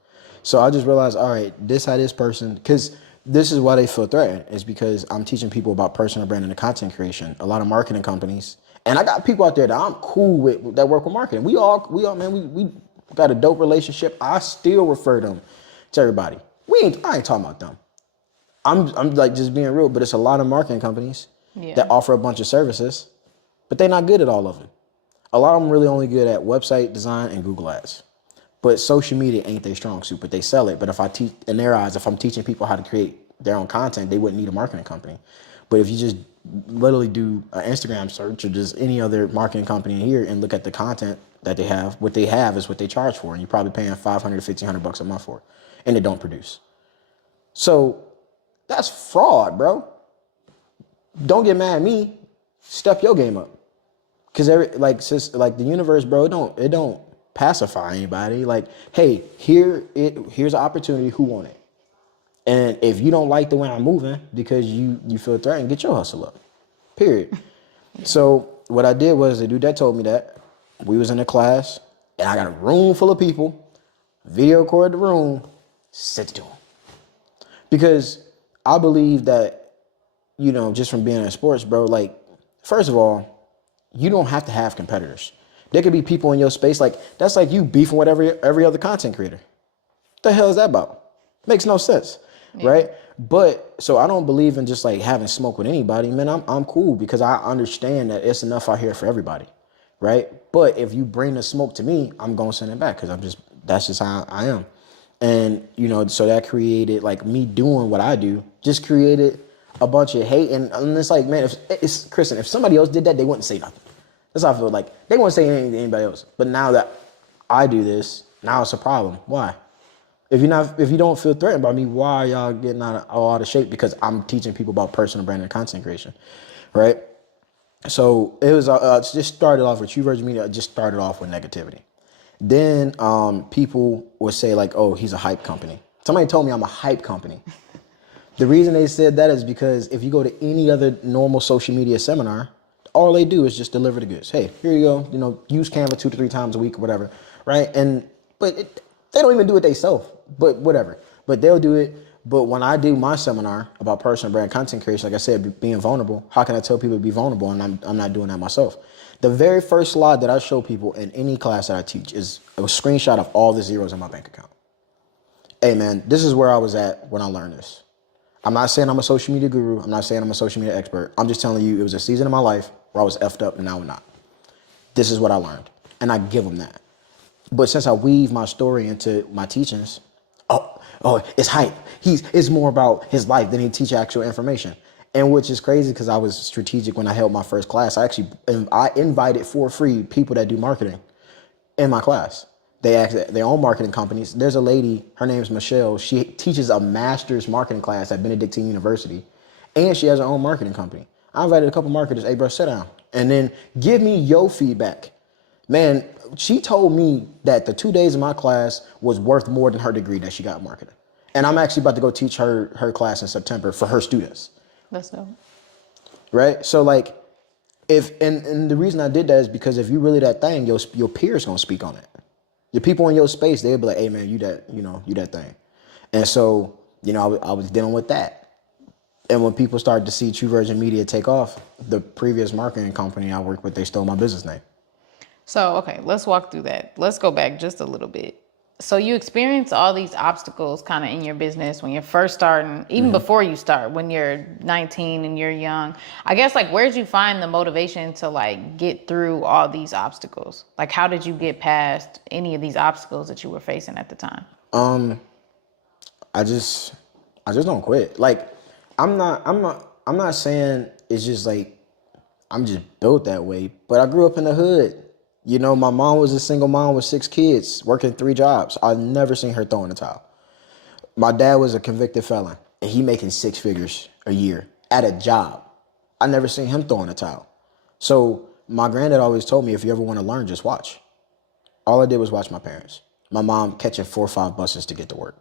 So I just realized, all right, this how this person, because this is why they feel threatened, is because I'm teaching people about personal branding and content creation. A lot of marketing companies, and I got people out there that I'm cool with that work with marketing. We all, man, we got a dope relationship. I still refer them to everybody. I ain't talking about them. I'm like just being real, but it's a lot of marketing companies that offer a bunch of services, but they're not good at all of them. A lot of them really only good at website design and Google Ads. But social media ain't their strong suit, but they sell it. But if I teach, in their eyes, if I'm teaching people how to create their own content, they wouldn't need a marketing company. But if you just literally do an Instagram search or just any other marketing company in here and look at the content that they have, what they have is what they charge for. And you're probably paying $500 to $1,500 a month for it. And they don't produce. So that's fraud, bro. Don't get mad at me. Step your game up. Because the universe, bro, it don't pacify anybody. Like, hey, here's an opportunity. Who want it? And if you don't like the way I'm moving because you feel threatened, get your hustle up. Period. So what I did was, the dude that told me that, we was in a class and I got a room full of people, video record the room, sent it to him. Because I believe that, just from being in sports, bro, like, first of all, you don't have to have competitors. There could be people in your space, like, that's like you beefing with every other content creator. What the hell is that about? Makes no sense, right? But, so I don't believe in just like having smoke with anybody. Man, I'm cool because I understand that it's enough out here for everybody, right? But if you bring the smoke to me, I'm going to send it back because that's just how I am. And, so that created, like, me doing what I do, just created a bunch of hate. And it's like, man, Kristen, if somebody else did that, they wouldn't say nothing. That's how I feel. Like, they wouldn't say anything to anybody else. But now that I do this, now it's a problem. Why? If you don't feel threatened by me, why are y'all getting all out of shape? Because I'm teaching people about personal branding and content creation, right? So it was just started off with True Version Media. It just started off with negativity. Then people would say like, oh, he's a hype company. Somebody told me I'm a hype company. The reason they said that is because if you go to any other normal social media seminar, all they do is just deliver the goods. Hey, here you go. Use Canva 2 to 3 times a week or whatever, right? But they don't even do it themselves. But whatever. But they'll do it. But when I do my seminar about personal brand content creation, like I said, being vulnerable, how can I tell people to be vulnerable and I'm not doing that myself? The very first slide that I show people in any class that I teach is a screenshot of all the zeros in my bank account. Hey man, this is where I was at when I learned this. I'm not saying I'm a social media guru. I'm not saying I'm a social media expert. I'm just telling you it was a season of my life where I was effed up and now I'm not. This is what I learned. And I give them that. But since I weave my story into my teachings, it's hype. It's more about his life than he teach actual information. And which is crazy because I was strategic when I held my first class. I invited for free people that do marketing in my class. They act their own marketing companies. There's a lady, her name's Michelle. She teaches a master's marketing class at Benedictine University, and she has her own marketing company. I invited a couple marketers, hey bro, sit down, and then give me your feedback. Man, she told me that the 2 days of my class was worth more than her degree that she got in marketing. And I'm actually about to go teach her class in September for her students. That's dope. Right? So like, and the reason I did that is because if you really that thing, your peers gonna speak on it. Your people in your space, they'll be like, hey man, you that thing. And so, I was dealing with that. And when people started to see True Virgin Media take off, the previous marketing company I worked with, they stole my business name. So, okay, let's walk through that. Let's go back just a little bit. So you experience all these obstacles kind of in your business when you're first starting, even before you start, when you're 19 and you're young. I guess, like, where'd you find the motivation to, like, get through all these obstacles? Like, how did you get past any of these obstacles that you were facing at the time? I just don't quit. Like, I'm not saying it's just like I'm just built that way, but I grew up in the hood. My mom was a single mom with 6 kids, working 3 jobs. I've never seen her throw in the towel. My dad was a convicted felon, and he making 6 figures a year at a job. I never seen him throw in the towel. So my granddad always told me, if you ever want to learn, just watch. All I did was watch my parents. My mom catching 4 or 5 buses to get to work.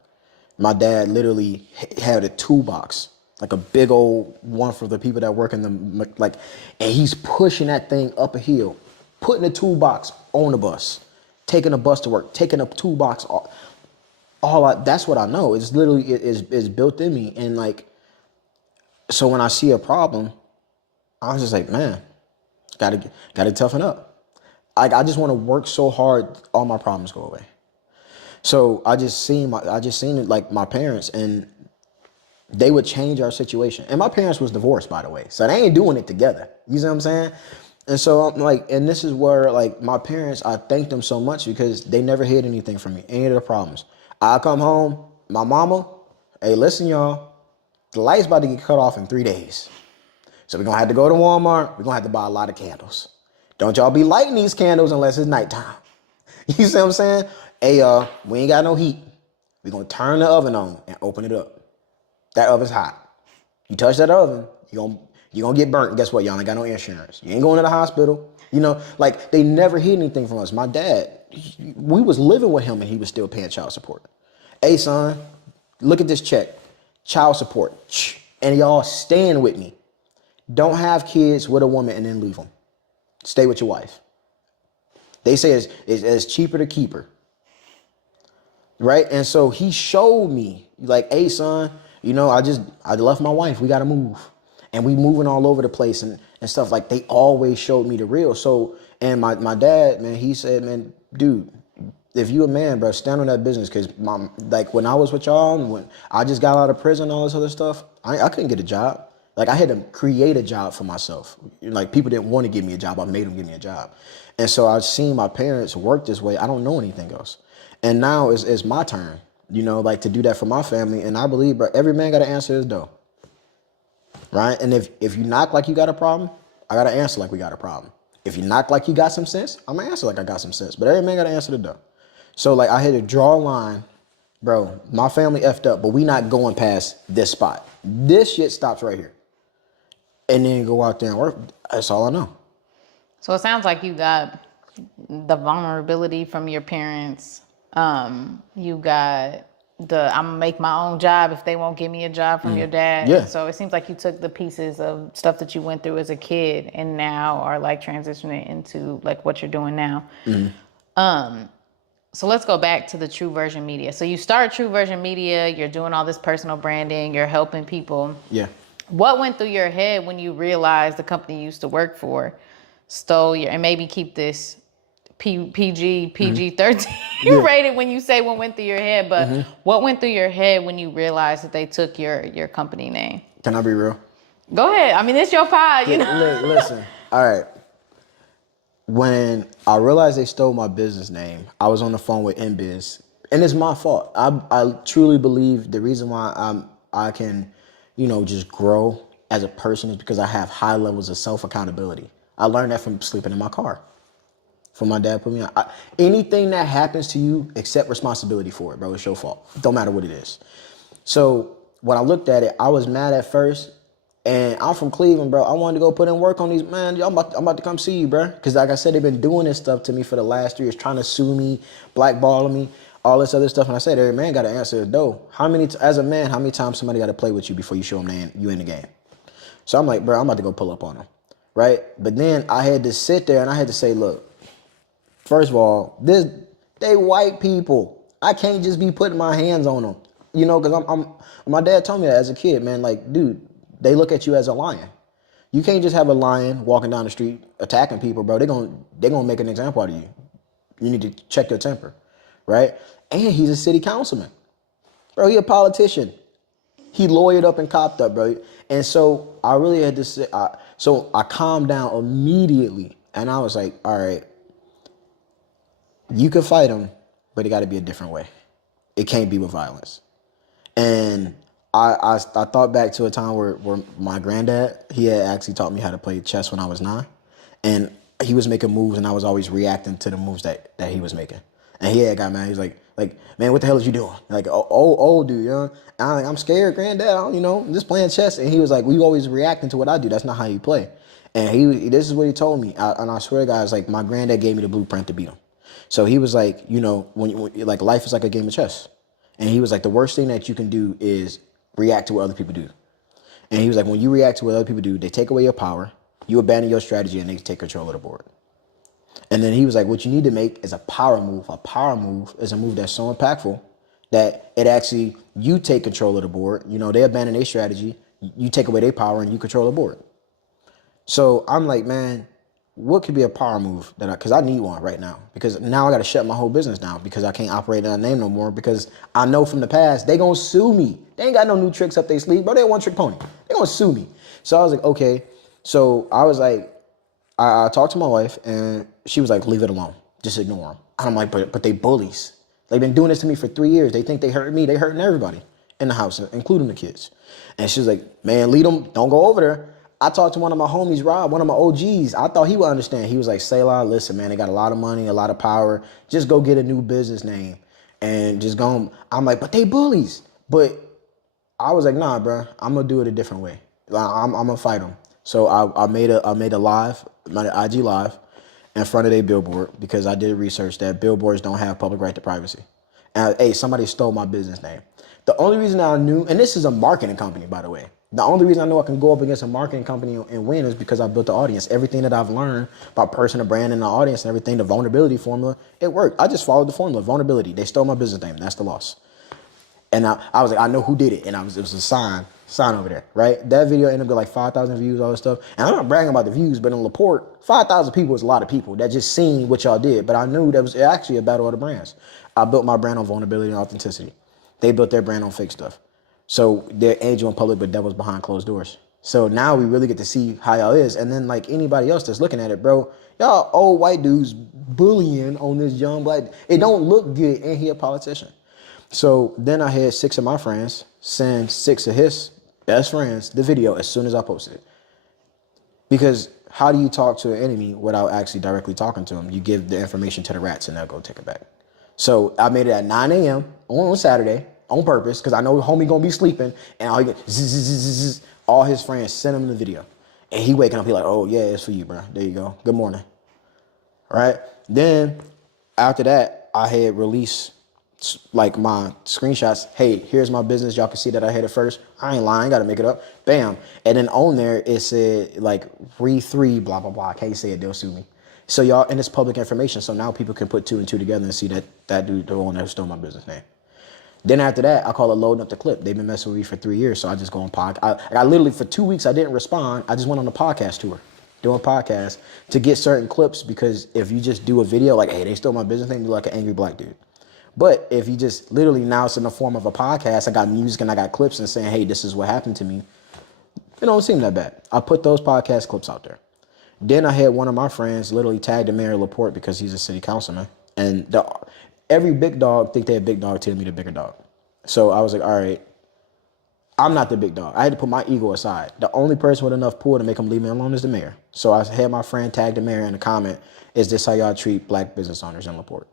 My dad literally had a toolbox, like a big old one for the people that work in and he's pushing that thing up a hill, putting a toolbox on the bus, taking a bus to work, taking a toolbox off. That's what I know. It's literally, it's built in me. And like, so when I see a problem, I was just like, man, gotta toughen up. I just want to work so hard, all my problems go away. So I just seen it, like my parents, and they would change our situation. And my parents was divorced, by the way, so they ain't doing it together. You see what I'm saying? And so I'm like, and this is where, like, my parents, I thank them so much because they never hid anything from me, any of the problems. I come home, my mama, hey, listen, y'all, the light's about to get cut off in 3 days. So we're going to have to go to Walmart. We're going to have to buy a lot of candles. Don't y'all be lighting these candles unless it's nighttime. You see what I'm saying? Hey, we ain't got no heat. We're going to turn the oven on and open it up. That oven's hot. You touch that oven, you're going to get burnt. And guess what? Y'all ain't got no insurance. You ain't going to the hospital. Like, they never hid anything from us. My dad, we was living with him and he was still paying child support. Hey, son, look at this check. Child support. And y'all staying with me. Don't have kids with a woman and then leave them. Stay with your wife. They say it's cheaper to keep her. Right? And so he showed me, like, hey, son, I left my wife. We got to move. And we moving all over the place and stuff. Like, they always showed me the real. So, and my dad, man, he said, man, dude, if you a man, bro, stand on that business. Because, like, when I was with y'all and when I just got out of prison and all this other stuff, I couldn't get a job. Like, I had to create a job for myself. Like, people didn't want to give me a job. I made them give me a job. And so I've seen my parents work this way. I don't know anything else. And now it's my turn, like, to do that for my family. And I believe, bro, every man got to answer his door. Right? And if you knock like you got a problem, I got to answer like we got a problem. If you knock like you got some sense, I'm going to answer like I got some sense. But every man got to answer the door. So, like, I had to draw a line. Bro, my family effed up, but we not going past this spot. This shit stops right here. And then go out there and work. That's all I know. So it sounds like you got the vulnerability from your parents. You got I'm gonna make my own job if they won't give me a job from your dad. Yeah. So it seems like you took the pieces of stuff that you went through as a kid and now are, like, transitioning into, like, what you're doing now. So let's go back to the True Virgin Media. So you start True Virgin Media, you're doing all this personal branding, you're helping people. Yeah. What went through your head when you realized the company you used to work for stole your, and maybe keep this PG 13 Yeah. rated when you say what went through your head, but what went through your head when you realized that they took your company name? Can I be real? Go ahead. I mean, it's your pod, you know. Listen. All right. When I realized they stole my business name, I was on the phone with NBiz, and it's my fault. I truly believe the reason why I can, just grow as a person is because I have high levels of self accountability. I learned that from sleeping in my car. From my dad put me on. Anything that happens to you, accept responsibility for it, bro. It's your fault. Don't matter what it is. So when I looked at it, I was mad at first. And I'm from Cleveland, bro. I wanted to go put in work on these, man. I'm about to come see you, bro. Because like I said, they've been doing this stuff to me for the last 3 years, trying to sue me, blackballing me, all this other stuff. And I said, every man got to answer the door. As a man, how many times somebody got to play with you before you show them you in the game? So I'm like, bro, I'm about to go pull up on them, right? But then I had to sit there and I had to say, look, first of all, they white people. I can't just be putting my hands on them, because my dad told me that as a kid, man. Like, dude, they look at you as a lion. You can't just have a lion walking down the street attacking people, bro. They're gonna make an example out of you. You need to check your temper, right? And he's a city councilman, bro. He a politician. He lawyered up and copped up, bro. And so I really had to say, so I calmed down immediately, and I was like, all right, you can fight him, but it got to be a different way. It can't be with violence. And I thought back to a time where my granddad, he had actually taught me how to play chess when I was 9. And he was making moves and I was always reacting to the moves that he was making. And he had got mad. He was like, man, what the hell is you doing? Like, old dude, And I'm like, I'm scared, granddad, I'm just playing chess. And he was like, we always reacting to what I do. That's not how you play. And this is what he told me. And I swear to God, it's like my granddad gave me the blueprint to beat him. So he was like, when like life is like a game of chess. And he was like, the worst thing that you can do is react to what other people do. And he was like, when you react to what other people do, they take away your power, you abandon your strategy, and they take control of the board. And then he was like, what you need to make is a power move. A power move is a move that's so impactful that it actually, you take control of the board. They abandon their strategy, you take away their power, and you control the board. So I'm like, man, what could be a power move because I need one right now, because now I got to shut my whole business down because I can't operate in that name no more, because I know from the past, they going to sue me. They ain't got no new tricks up their sleeve, bro. They a one trick pony. They going to sue me. So I was like, okay. So I was like, I talked to my wife and she was like, leave it alone. Just ignore them. And I'm like, but they bullies. They've been doing this to me for 3 years. They think they hurt me. They hurting everybody in the house, including the kids. And she was like, man, lead them. Don't go over there. I talked to one of my homies, Rob, one of my OGs. I thought he would understand. He was like, Selah, listen, man, they got a lot of money, a lot of power. Just go get a new business name and just go. I'm like, but they bullies. But I was like, nah, bro, I'm going to do it a different way. I'm going to fight them. So I made a live, my IG live in front of their billboard, because I did research that billboards don't have public right to privacy. And hey, somebody stole my business name. The only reason I knew, and this is a marketing company, by the way. The only reason I know I can go up against a marketing company and win is because I built the audience. Everything that I've learned about personal brand and the audience and everything, the vulnerability formula, it worked. I just followed the formula, vulnerability. They stole my business name. That's the loss. And I was like, I know who did it. And it was a sign over there, right? That video ended up with like 5,000 views, all this stuff. And I'm not bragging about the views, but in LaPorte, 5,000 people is a lot of people that just seen what y'all did. But I knew that was actually a battle of the brands. I built my brand on vulnerability and authenticity. They built their brand on fake stuff. So they're angel in public, but devil's behind closed doors. So now we really get to see how y'all is. And then like anybody else that's looking at it, bro, y'all old white dudes bullying on this young black. It don't look good, and he a politician. So then I had 6 of my friends send 6 of his best friends the video as soon as I posted it. Because how do you talk to an enemy without actually directly talking to them? You give the information to the rats and they'll go take it back. So I made it at 9 a.m. on Saturday on purpose, because I know homie gonna be sleeping, and all his friends send him the video. And he waking up, he like, oh yeah, it's for you, bro. There you go. Good morning. All right. Then after that, I had released like my screenshots. Hey, here's my business. Y'all can see that I had it first. I ain't lying. Got to make it up. Bam. And then on there, it said like re3, blah, blah, blah. I can't say it. They'll sue me. So y'all, and it's public information. So now people can put 2 and 2 together and see that dude, the one that stole my business name. Then after that, I call it loading up the clip. They've been messing with me for 3 years. So I just go on podcast. I literally, for 2 weeks, I didn't respond. I just went on the podcast tour doing podcasts to get certain clips, because if you just do a video like, hey, they stole my business name, you're like an angry black dude. But if you just literally, now it's in the form of a podcast, I got music and I got clips and saying, hey, this is what happened to me, it don't seem that bad. I put those podcast clips out there. Then I had one of my friends literally tag the mayor of LaPorte because he's a city councilman. And every big dog think they're a big dog till they meet a bigger dog. So I was like, all right, I'm not the big dog. I had to put my ego aside. The only person with enough pull to make him leave me alone is the mayor. So I had my friend tag the mayor in a comment, is this how y'all treat black business owners in LaPorte?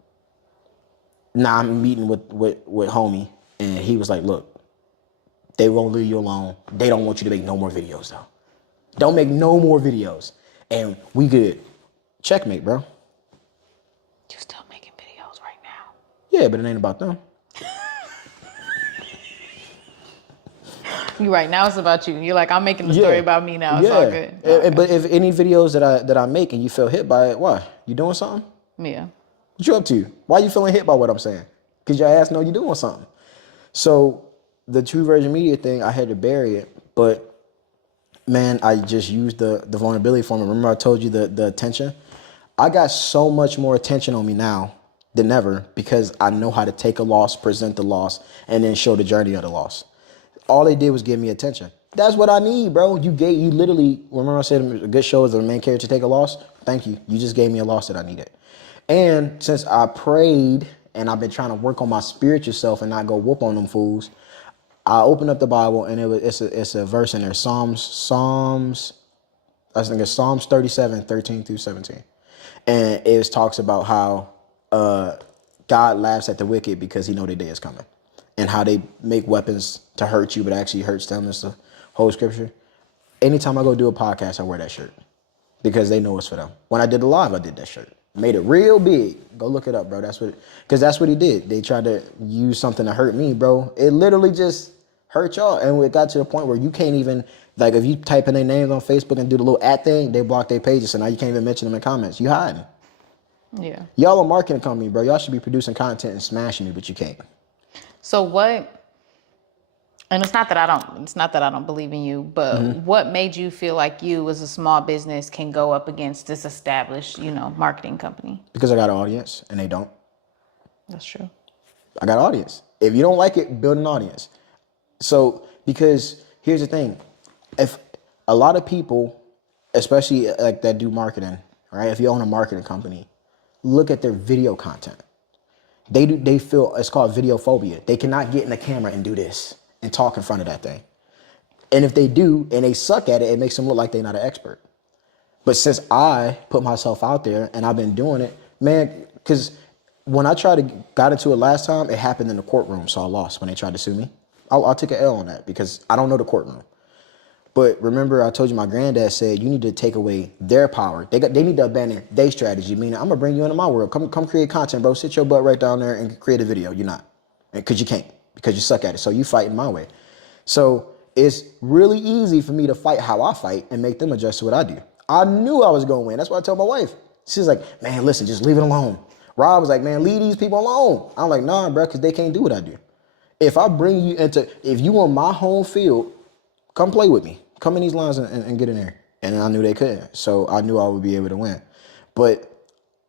Now I'm meeting with homie, and he was like, look, they won't leave you alone. They don't want you to make no more videos, though. Don't make no more videos. And we good. Checkmate, bro. You still making videos right now? Yeah, but it ain't about them. You're right. Now it's about you. You're like, I'm making the story about me now. It's all good. But if any videos that I make and you feel hit by it, why? You doing something? Yeah. What you up to? Why you feeling hit by what I'm saying? Because your ass know you doing something. So the True Virgin Media thing, I had to bury it. But man, I just used the vulnerability for me. Remember I told you the attention? I got so much more attention on me now than ever because I know how to take a loss, present the loss, and then show the journey of the loss. All they did was give me attention. That's what I need, bro. You literally, remember I said a good show is the main character take a loss? Thank you. You just gave me a loss that I needed. And since I prayed and I've been trying to work on my spiritual self and not go whoop on them fools, I opened up the Bible and it's a verse in there. Psalms 37, 13 through 17. And it talks about how God laughs at the wicked because he know their day is coming. And how they make weapons to hurt you, but actually hurts them. It's the whole scripture. Anytime I go do a podcast, I wear that shirt because they know it's for them. When I did the live, I did that shirt. Made it real big. Go look it up, bro. That's what he did. They tried to use something to hurt me, bro. It literally just hurt y'all. And it got to the point where you can't even, like, if you type in their names on Facebook and do the little @ thing, they block their pages. So now you can't even mention them in comments. You hiding. Yeah. Y'all a marketing company, bro. Y'all should be producing content and smashing it, but you can't. So what, and it's not that I don't believe in you, but what made you feel like you as a small business can go up against this established, marketing company? Because I got an audience and they don't. That's true. I got an audience. If you don't like it, build an audience. So, because here's the thing. If a lot of people, especially like that do marketing, right? If you own a marketing company, look at their video content. They feel, it's called video phobia. They cannot get in the camera and do this and talk in front of that thing. And if they do and they suck at it, it makes them look like they're not an expert. But since I put myself out there and I've been doing it, man, because when I got into it last time, it happened in the courtroom, so I lost when they tried to sue me. I'll take an L on that because I don't know the courtroom. But remember, I told you my granddad said you need to take away their power. They need to abandon their strategy. Meaning, I'm gonna bring you into my world. Come create content, bro. Sit your butt right down there and create a video. You're not, because you can't, because you suck at it. So you fighting my way. So it's really easy for me to fight how I fight and make them adjust to what I do. I knew I was gonna win. That's what I told my wife. She's like, man, listen, just leave it alone. Rob was like, man, leave these people alone. I'm like, nah, bro, because they can't do what I do. If you want my home field, come play with me. Come in these lines and get in there. And I knew they couldn't. So I knew I would be able to win. But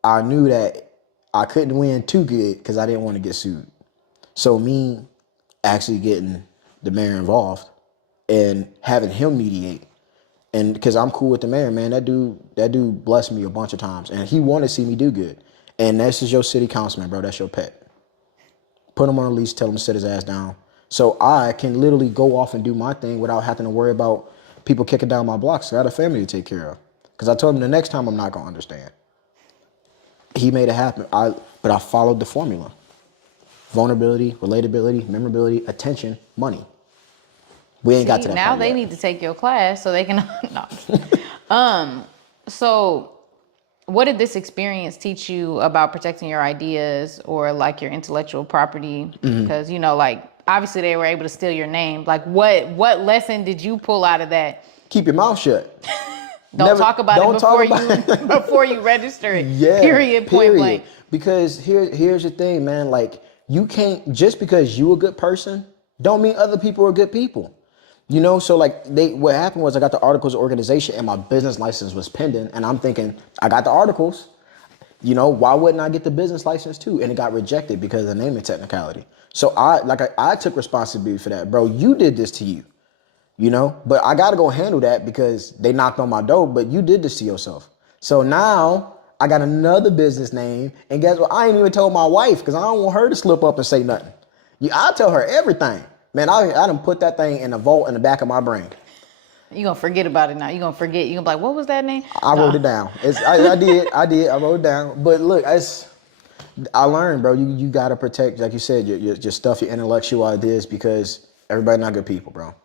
I knew that I couldn't win too good because I didn't want to get sued. So me actually getting the mayor involved and having him mediate, and because I'm cool with the mayor, man, that dude blessed me a bunch of times. And he wanted to see me do good. And this is your city councilman, bro. That's your pet. Put him on a leash, tell him to sit his ass down. So I can literally go off and do my thing without having to worry about people kicking down my blocks. I got a family to take care of. Because I told him the next time I'm not going to understand. He made it happen. But I followed the formula. Vulnerability, relatability, memorability, attention, money. We ain't got to that now part they yet. need to take your class so they can no. So what did this experience teach you about protecting your ideas or like your intellectual property? Because like obviously they were able to steal your name. Like what lesson did you pull out of that? Keep your mouth shut. Don't talk about it before you register it. Yeah, Period. Point blank. Because here's the thing, man. Like, you can't, just because you a good person don't mean other people are good people. You know, so like what happened was I got the articles of organization and my business license was pending, and I'm thinking I got the articles. You know, why wouldn't I get the business license too? And it got rejected because of the naming technicality. So I took responsibility for that, bro. You did this to you, you know, but I got to go handle that because they knocked on my door, but you did this to yourself. So now I got another business name, and guess what? I ain't even told my wife because I don't want her to slip up and say nothing. I tell her everything. Man, I done put that thing in a vault in the back of my brain. You gonna forget about it now. You gonna forget. You gonna be like, what was that name? I wrote it down. I wrote it down. But look, I learned, bro. You gotta protect, like you said, your stuff, your intellectual ideas, because everybody not good people, bro.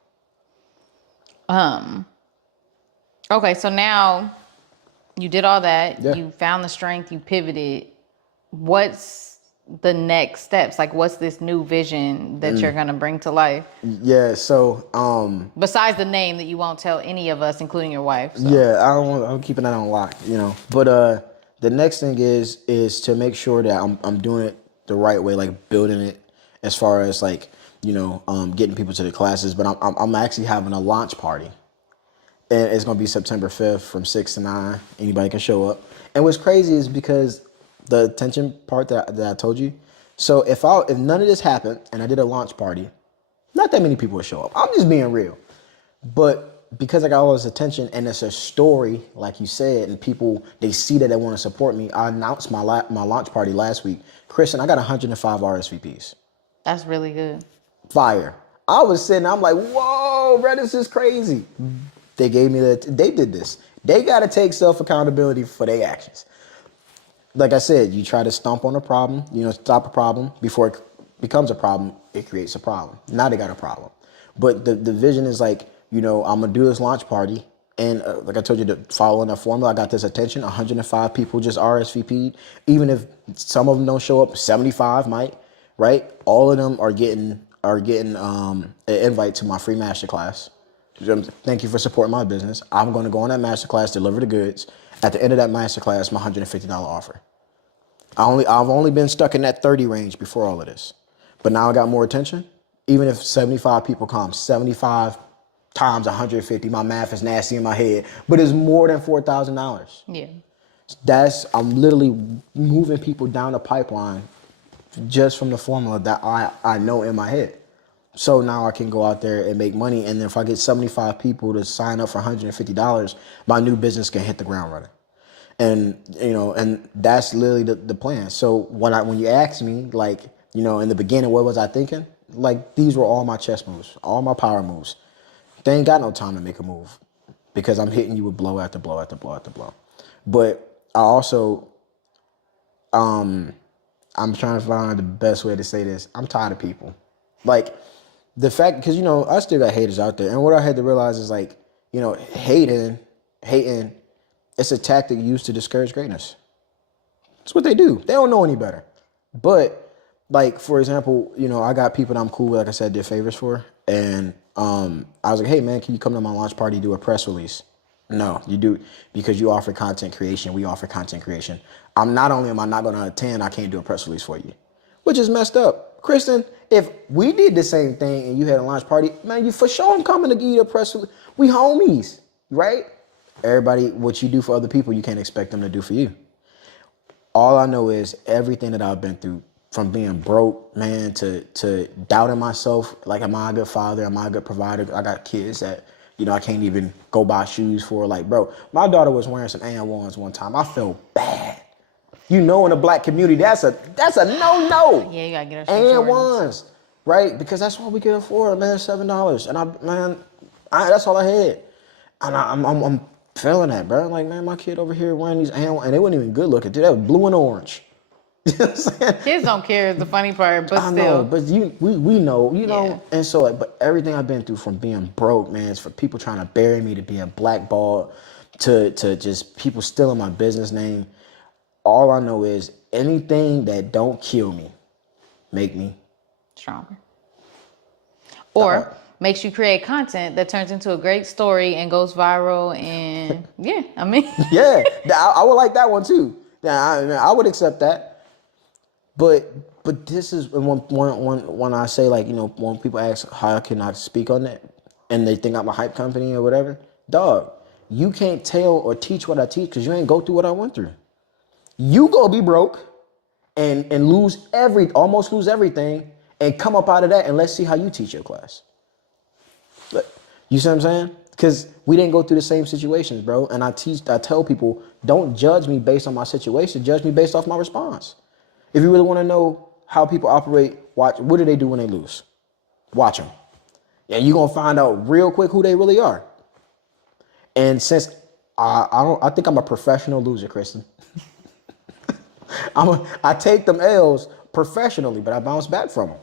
Okay, so now you did all that. Yeah. You found the strength. You pivoted. What's the next steps? Like, what's this new vision that you're gonna bring to life? Yeah. So, Besides the name that you won't tell any of us, including your wife. So. yeah, I'm keeping that on lock, you know. But the next thing is to make sure that I'm doing it the right way, like building it as far as like, you know, getting people to the classes. But I'm actually having a launch party. And it's gonna be September 5th from 6 to 9. Anybody can show up. And what's crazy is because the attention part that I told you. So if none of this happened and I did a launch party, not that many people would show up. I'm just being real. But because I got all this attention and it's a story, like you said, and people, they see that they want to support me. I announced my launch party last week. Kristen, I got 105 RSVPs. That's really good. Fire. I was sitting, I'm like, whoa, bro, this is crazy. They gave me they did this. They got to take self-accountability for their actions. Like I said, you try to stomp on a problem, you know, stop a problem before it becomes a problem, it creates a problem. Now they got a problem. But the vision is like, you know, I'm going to do this launch party. And like I told you, following that formula, I got this attention. 105 people just RSVP'd. Even if some of them don't show up, 75 might, right? All of them are getting an invite to my free masterclass. Thank you for supporting my business. I'm going to go on that masterclass, deliver the goods. At the end of that masterclass, my $150 offer. I've only been stuck in that 30 range before all of this. But now I got more attention. Even if 75 people come, 75 times 150, my math is nasty in my head, but it's more than $4,000. Yeah. I'm literally moving people down the pipeline just from the formula that I know in my head. So now I can go out there and make money. And then if I get 75 people to sign up for $150, my new business can hit the ground running. And, you know, and that's literally the plan. So when you ask me, like, you know, in the beginning, what was I thinking? Like, these were all my chess moves, all my power moves. They ain't got no time to make a move because I'm hitting you with blow after blow after blow after blow. But I also, I'm trying to find the best way to say this. I'm tired of people. Like, the fact, because, you know, I still got haters out there. And what I had to realize is, like, you know, hating, it's a tactic used to discourage greatness. That's what they do. They don't know any better. But, like, for example, you know, I got people that I'm cool with, like I said, did favors for. And I was like, hey, man, can you come to my launch party, do a press release? No, you do, because you offer content creation. We offer content creation. Not only am I not going to attend, I can't do a press release for you, which is messed up. Kristen, if we did the same thing and you had a launch party, man, you for sure I'm coming to give you a press release. We homies, right? Everybody, what you do for other people, you can't expect them to do for you. All I know is everything that I've been through, from being broke, man, to doubting myself, like, am I a good father? Am I a good provider? I got kids that, you know, I can't even go buy shoes for. Like, bro, my daughter was wearing some AN1s one time. I felt bad. You know, in the black community, that's a no-no. Yeah, you gotta get her some AN1s, right? Because that's what we can afford, man, $7. And that's all I had. And I'm feeling that, bro. Like, man, my kid over here wearing these AN1s, and they weren't even good looking, dude. That was blue and orange. You know what I'm saying? Kids don't care is the funny part, but I still. know, but we know, you know. Yeah. And so, like, but everything I've been through, from being broke, man, is for people trying to bury me, to being blackballed, to just people stealing my business name. All I know is anything that don't kill me, make me Stronger. Or makes you create content that turns into a great story and goes viral. And yeah, I mean. Yeah, I would like that one too. Yeah, I would accept that. But this is when I say, like, you know, when people ask how can I speak on that, and they think I'm a hype company or whatever, dog, you can't tell or teach what I teach because you ain't go through what I went through. You go be broke and almost lose everything and come up out of that and let's see how you teach your class. You see what I'm saying? Because we didn't go through the same situations, bro. And I tell people, don't judge me based on my situation. Judge me based off my response. If you really want to know how people operate, watch, what do they do when they lose? Watch them. And you're going to find out real quick who they really are. And since I think I'm a professional loser, Kristen. I take them L's professionally, but I bounce back from them.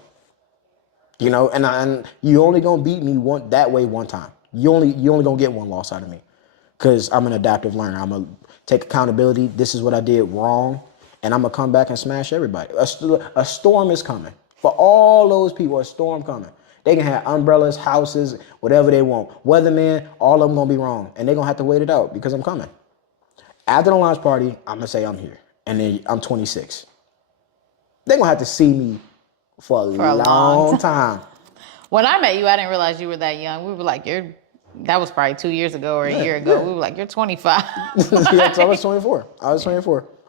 You know, and you only gonna beat me one time. You only gonna get one loss out of me, because I'm an adaptive learner. I'm gonna take accountability. This is what I did wrong, and I'm gonna come back and smash everybody. A storm is coming for all those people. A storm coming. They can have umbrellas, houses, whatever they want. Weatherman, all of them gonna be wrong, and they're gonna have to wait it out because I'm coming. After the launch party, I'm gonna say I'm here, and then I'm 26. They're gonna have to see me for a long time. When I met you, I didn't realize you were that young. We were like, that was probably 2 years ago or a year ago. We were like, you're 25. Yeah, so I was 24.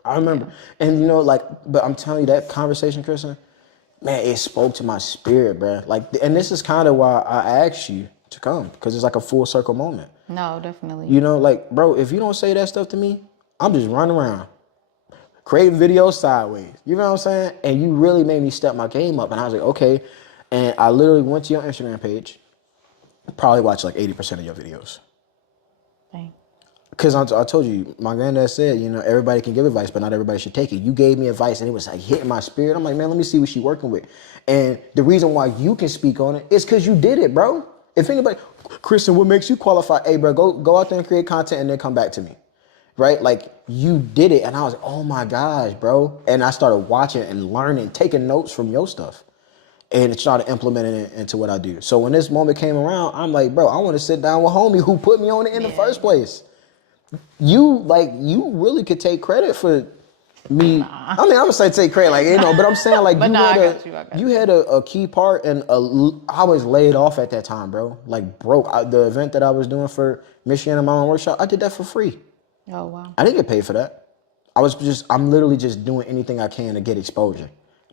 I remember. Yeah. And you know, but I'm telling you, that conversation, Kristen, man, it spoke to my spirit, bro. And this is kind of why I asked you to come, because it's like a full circle moment. No, definitely. You know, bro, if you don't say that stuff to me, I'm just running around creating videos sideways. You know what I'm saying? And you really made me step my game up. And I was like, okay. And I literally went to your Instagram page, probably watched 80% of your videos. Dang. Because I told you, my granddad said, you know, everybody can give advice, but not everybody should take it. You gave me advice, and it was hitting my spirit. I'm like, man, let me see what she's working with. And the reason why you can speak on it is because you did it, bro. If anybody, Kristen, what makes you qualify? Hey, bro, go out there and create content and then come back to me. Right? You did it. And I was like, oh my gosh, bro. And I started watching and learning, taking notes from your stuff, and started implementing it into what I do. So when this moment came around, I'm like, bro, I want to sit down with homie who put me on it in the first place. You really could take credit for me. Nah. I mean, I'm gonna say take credit, but I'm saying you had a key part, and I was laid off at that time, bro. Broke. The event that I was doing for Michigan Mile Workshop, I did that for free. Oh, wow. I didn't get paid for that. I'm literally just doing anything I can to get exposure.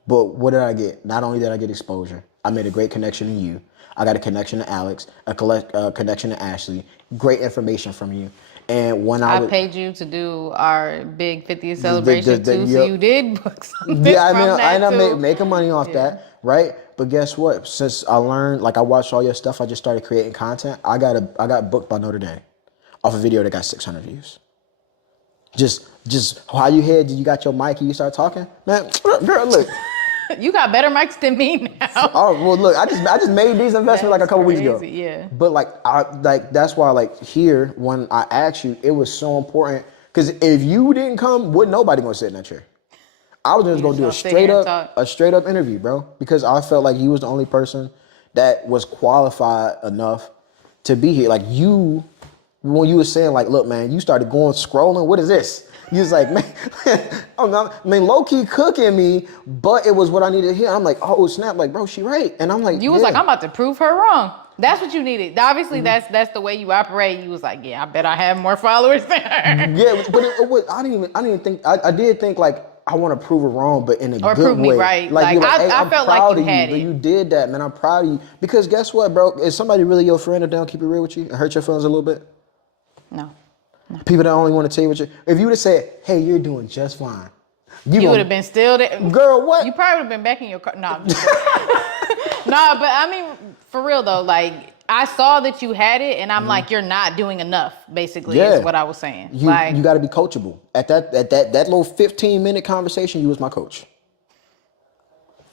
But what did I get? Not only did I get exposure, I made a great connection to you. I got a connection to Alex, a connection to Ashley, great information from you. And when I paid you to do our big 50th celebration too, so you did book something. Yeah, I ended up making money off that, right? But guess what? Since I learned, I watched all your stuff, I just started creating content. I got booked by Notre Dame off a video that got 600 views. Just how you had, you got your mic and you start talking, man. Girl, look. You got better mics than me now. Oh well, look, I just made these investments a couple weeks ago. Yeah. But that's why here when I asked you, it was so important, because if you didn't come, wouldn't nobody gonna sit in that chair. I was just gonna do a straight up interview, bro, because I felt like you was the only person that was qualified enough to be here. When you were saying look, man, you started scrolling. What is this? You was like, man, low key cooking me, but it was what I needed to hear. I'm like, oh snap, bro, she right. And I'm like, you was like, I'm about to prove her wrong. That's what you needed. Obviously, that's the way you operate. You was like, yeah, I bet I have more followers than her. Yeah, but it was. I didn't think. I did think I want to prove her wrong, but in a good way. Or prove me right. I felt like you had it. But you did that, man. I'm proud of you, because guess what, bro? Is somebody really your friend if they don't keep it real with you and hurt your feelings a little bit? No. People that only want to tell you what you. If you would have said, "Hey, you're doing just fine," you would have been still there. Girl, what? You probably would have been back in your car. No, nah, but I mean, for real though, I saw that you had it, and I'm like, you're not doing enough. Basically, is what I was saying. You got to be coachable. At that little 15-minute conversation, you was my coach.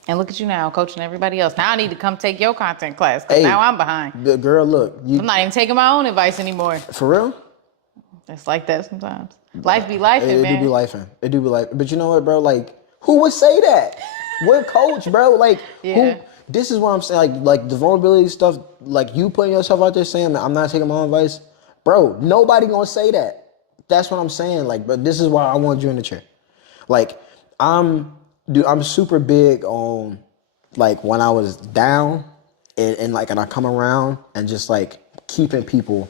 And look at you now, coaching everybody else. Now I need to come take your content class, because now I'm behind. Girl, look. I'm not even taking my own advice anymore. For real? It's like that sometimes. Life be lifing, man. It do be lifing. It do be like. But you know what, bro? Who would say that? What coach, bro? Who? This is what I'm saying. The vulnerability stuff. You putting yourself out there saying, I'm not taking my own advice, bro. Nobody gonna say that. That's what I'm saying. But this is why I want you in the chair. I'm super big on when I was down, and I come around and just like keeping people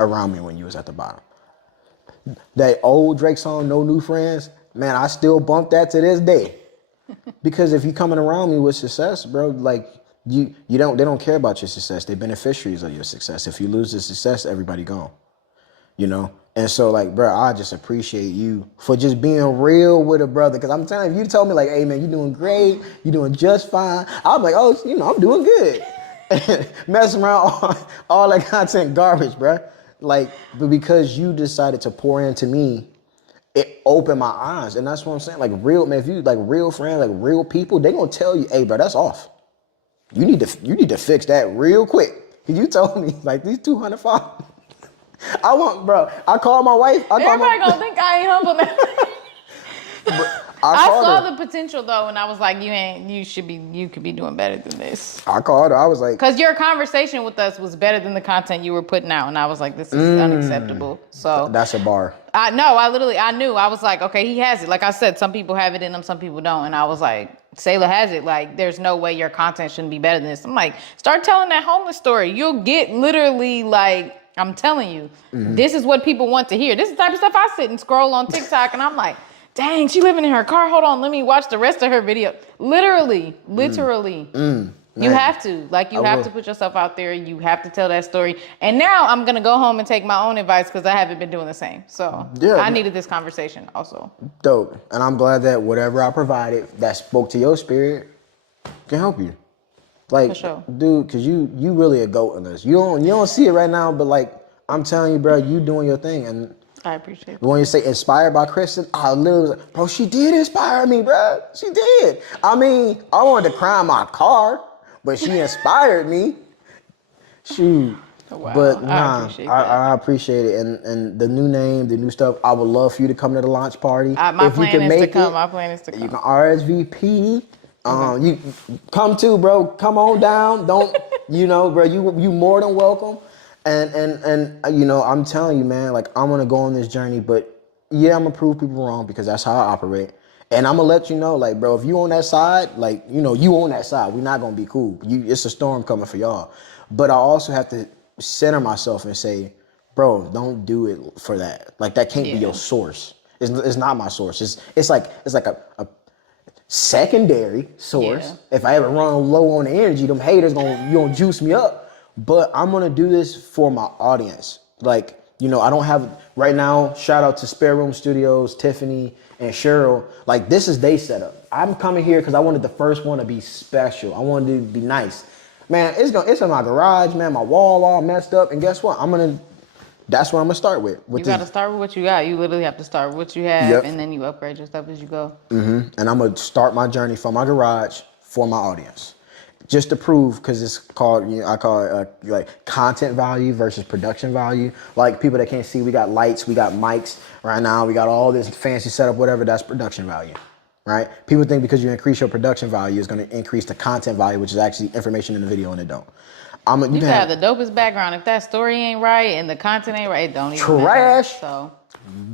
around me when you was at the bottom. That old Drake song, No New Friends, man, I still bump that to this day. Because if you coming around me with success, bro, like they don't care about your success. They're beneficiaries of your success. If you lose the success, everybody gone. You know? And so like, bro, I just appreciate you for just being real with a brother. Cause I'm telling you, if you told me like, hey man, you doing great, you doing just fine. I'm like, oh, I'm doing good. Messing around all that content garbage, bro. Like, but because you decided to pour into me, it opened my eyes. And that's what I'm saying. Like real, man, if you like real friends, like real people, they gonna tell you, hey bro, that's off. You need to fix that real quick. Cause you told me like these 200 followers. I called my wife. Everybody gonna think I ain't humble now. I saw the potential though, and I was like, you could be doing better than this. I called her. I was like, because your conversation with us was better than the content you were putting out, and I was like, this is unacceptable. So that's a bar. I knew. I was like, okay, he has it. Like I said, some people have it in them, some people don't, and I was like, Selah has it. Like, there's no way your content shouldn't be better than this. I'm like, start telling that homeless story. You'll get literally like. I'm telling you, This is what people want to hear. This is the type of stuff I sit and scroll on TikTok, and I'm like, dang, she living in her car. Hold on, let me watch the rest of her video. Literally. You have to. Like, you have to put yourself out there. You have to tell that story. And now I'm going to go home and take my own advice because I haven't been doing the same. So I needed this conversation also. Dope. And I'm glad that whatever I provided that spoke to your spirit can help you. Like, sure. Dude, because you really a goat in this. You don't see it right now, but like, I'm telling you, bro, you doing your thing. And I appreciate it. When you say inspired by Kristen, I literally was like, bro, she did inspire me, bro. She did. I mean, I wanted to cry in my car, but she inspired me. Shoot. Wow. But nah, I appreciate it. And the new name, the new stuff, I would love for you to come to the launch party. My plan is to come. You can RSVP. You come too, bro. Come on down. Don't, bro, you more than welcome. And I'm telling you, man, like I'm gonna go on this journey, but yeah, I'm gonna prove people wrong because that's how I operate. And I'm gonna let you know, like, bro, if you on that side, like, you on that side, we're not gonna be cool. It's a storm coming for y'all. But I also have to center myself and say, bro, don't do it for that. Like that can't be your source. It's not my source. It's like a secondary source. Yeah. If I ever run low on the energy, them haters gonna juice me up. But I'm gonna do this for my audience. Like, I don't have right now. Shout out to Spare Room Studios, Tiffany and Cheryl. Like, this is they setup. I'm coming here because I wanted the first one to be special. I wanted it to be nice. Man, it's in my garage, man. My wall all messed up, and guess what? That's what I'm gonna start with. You gotta start with what you got. You literally have to start with what you have, and then you upgrade your stuff as you go. And I'm gonna start my journey from my garage for my audience, just to prove, because it's called, I call it like content value versus production value. Like people that can't see, we got lights, we got mics right now, we got all this fancy setup, whatever. That's production value, right? People think because you increase your production value, it's gonna increase the content value, which is actually information in the video, and it don't. You can have the dopest background. If that story ain't right and the content ain't right, it don't even trash. Matter. So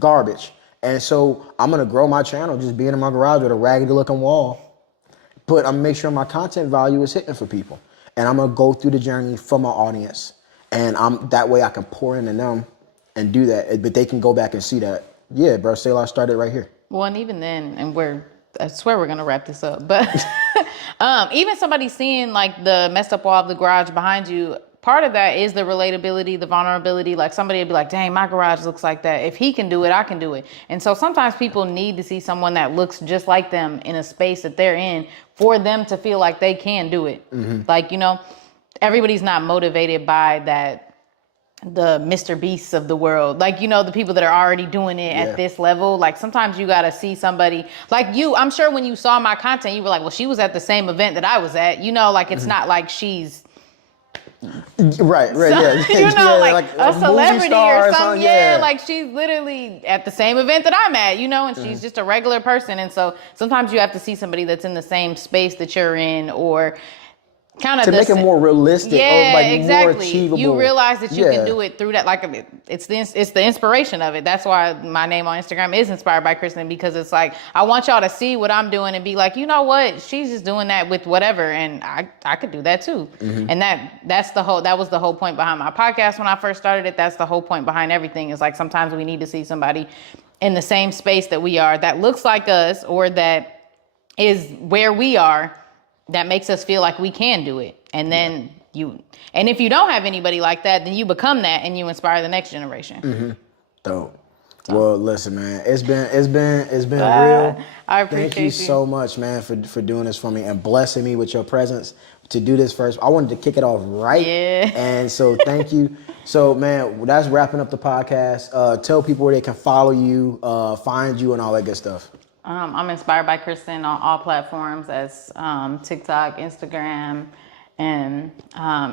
garbage. And so I'm gonna grow my channel just being in my garage with a raggedy looking wall. But I'm gonna make sure my content value is hitting for people. And I'm gonna go through the journey for my audience. And that way I can pour into them and do that. But they can go back and see that, yeah, bro, Selah started right here. Well, and even then, I swear we're gonna wrap this up. But even somebody seeing like the messed up wall of the garage behind you, part of that is the relatability, the vulnerability. Like somebody would be like, dang, my garage looks like that. If he can do it, I can do it. And so sometimes people need to see someone that looks just like them in a space that they're in for them to feel like they can do it. Mm-hmm. Like, everybody's not motivated by the Mr. Beasts of the world. Like, the people that are already doing it at this level. Like sometimes you got to see somebody like you. I'm sure when you saw my content, you were like, well, she was at the same event that I was at, like it's not like she's right, yeah. like a celebrity or something. Yeah, like she's literally at the same event that I'm at, and she's just a regular person. And so sometimes you have to see somebody that's in the same space that you're in, or kind of to make it more realistic, yeah, or like exactly. more achievable. You realize that you can do it through that. Like it's the inspiration of it. That's why my name on Instagram is Inspired by Kristen, because it's like I want y'all to see what I'm doing and be like, you know what, she's just doing that with whatever, and I could do that too. And that was the whole point behind my podcast when I first started it. That's the whole point behind everything. Is like sometimes we need to see somebody in the same space that we are, that looks like us, or that is where we are, that makes us feel like we can do it. And then and if you don't have anybody like that, then you become that and you inspire the next generation. Dope. So. Well, listen, man, it's been real. I appreciate Thank you so much, man, for doing this for me and blessing me with your presence to do this first. I wanted to kick it off right. Yeah. And so thank you. So, man, that's wrapping up the podcast. Tell people where they can follow you, find you, and all that good stuff. I'm Inspired by Kristen on all platforms, as TikTok, Instagram, and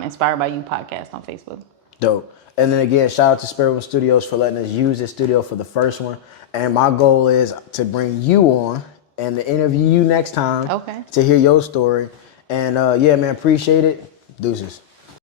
Inspired by You podcast on Facebook. Dope. And then again, shout out to Spirit One Studios for letting us use this studio for the first one. And my goal is to bring you on and to interview you next time. Okay. To hear your story. And yeah, man, appreciate it. Deuces.